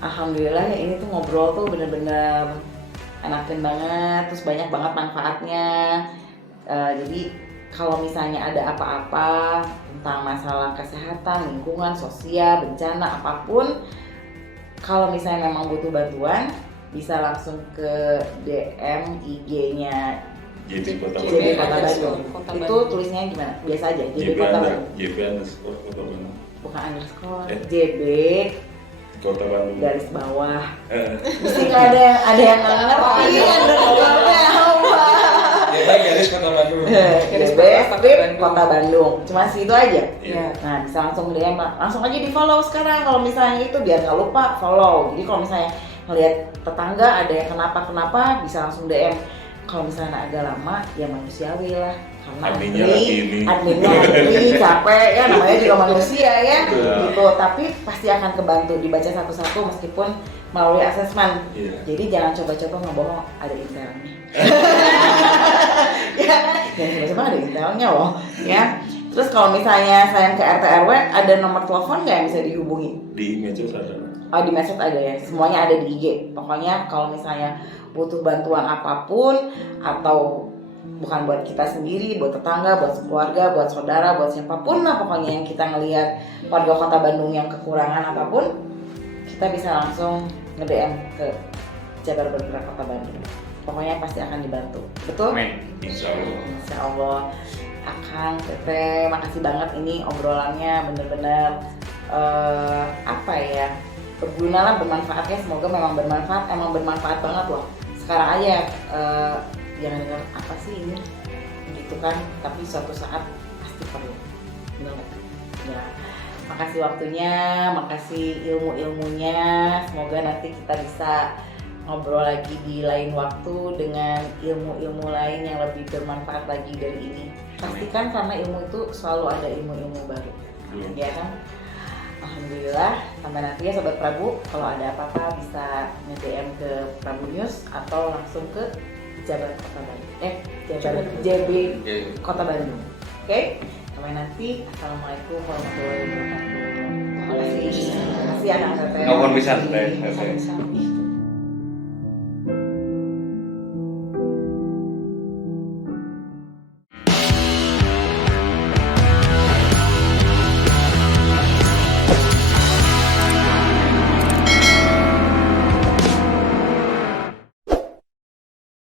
alhamdulillah ya ini tuh ngobrol tuh bener-bener enakin banget, terus banyak banget manfaatnya. Jadi kalau misalnya ada apa-apa tentang masalah kesehatan, lingkungan, sosial, bencana, apapun, kalau misalnya memang butuh bantuan, bisa langsung ke DM IG-nya JB Kota JB Bandung. Kota Bandung. Kota Itu Bandung. tulisnya gimana? Biasa aja, JB Kota Bandung. JB underscore Kota Bandung. Bukan underscore, Eh. JB Kota Bandung. garis bawah. Eh, Mesti nggak ada yang nggak ngerti underscore-nya apa. JB garis Kota Bandung. JB Kota Bandung. Cuma segitu aja. Iya. Nah, bisa langsung DM, langsung aja di follow sekarang kalau misalnya itu, biar nggak lupa follow. Jadi kalau misalnya ngelihat tetangga ada yang kenapa bisa langsung DM. Kalau misalnya agak lama ya manusiawi lah, karena Adminnya lagi ini. adminnya lagi capek ya, namanya juga manusia ya Betul. gitu. Tapi pasti akan kebantu dibaca satu-satu meskipun melalui asesmen. Iya. Jadi jangan coba-coba ngebohong, ada intelnya. Ya, jangan coba-coba ada intelnya loh ya. Terus kalau misalnya saya ke RT RW, ada nomor telepon nggak yang bisa dihubungi? Di medsos ada. Oh, di medsos ada ya, semuanya ada di IG. Pokoknya kalau misalnya butuh bantuan apapun, atau bukan buat kita sendiri, buat tetangga, buat keluarga, buat saudara, buat siapapun lah pokoknya yang kita ngelihat warga Kota Bandung yang kekurangan apapun, kita bisa langsung nge-DM ke Jabar Bergerak Kota Bandung. Pokoknya pasti akan dibantu. Betul? Amin. Insya Allah. Insya Allah. Akang, Teteh, makasih banget ini obrolannya bener-bener apa ya, berguna lah, bermanfaatnya. Semoga memang bermanfaat, emang bermanfaat banget loh. Sekarang aja jangan dengar apa sih ini gitu kan, tapi suatu saat pasti perlu. Bener nggak? Ya, makasih waktunya, makasih ilmu-ilmunya. Semoga nanti kita bisa ngobrol lagi di lain waktu dengan ilmu-ilmu lain yang lebih bermanfaat lagi dari ini. Pastikan karena ilmu itu selalu ada ilmu-ilmu baru, ya kan? Alhamdulillah. Sampai nanti ya Sobat Prabu, kalau ada apa-apa bisa nge-DM ke Prabu News atau langsung ke Jabar Kota Bandung. JB Kota Bandung. Oke? Sampai nanti. Assalamualaikum warahmatullahi wabarakatuh. Terima kasih. Terima kasih ya Kang Teteh. Nuhun pisan, Teh. Sama-sama.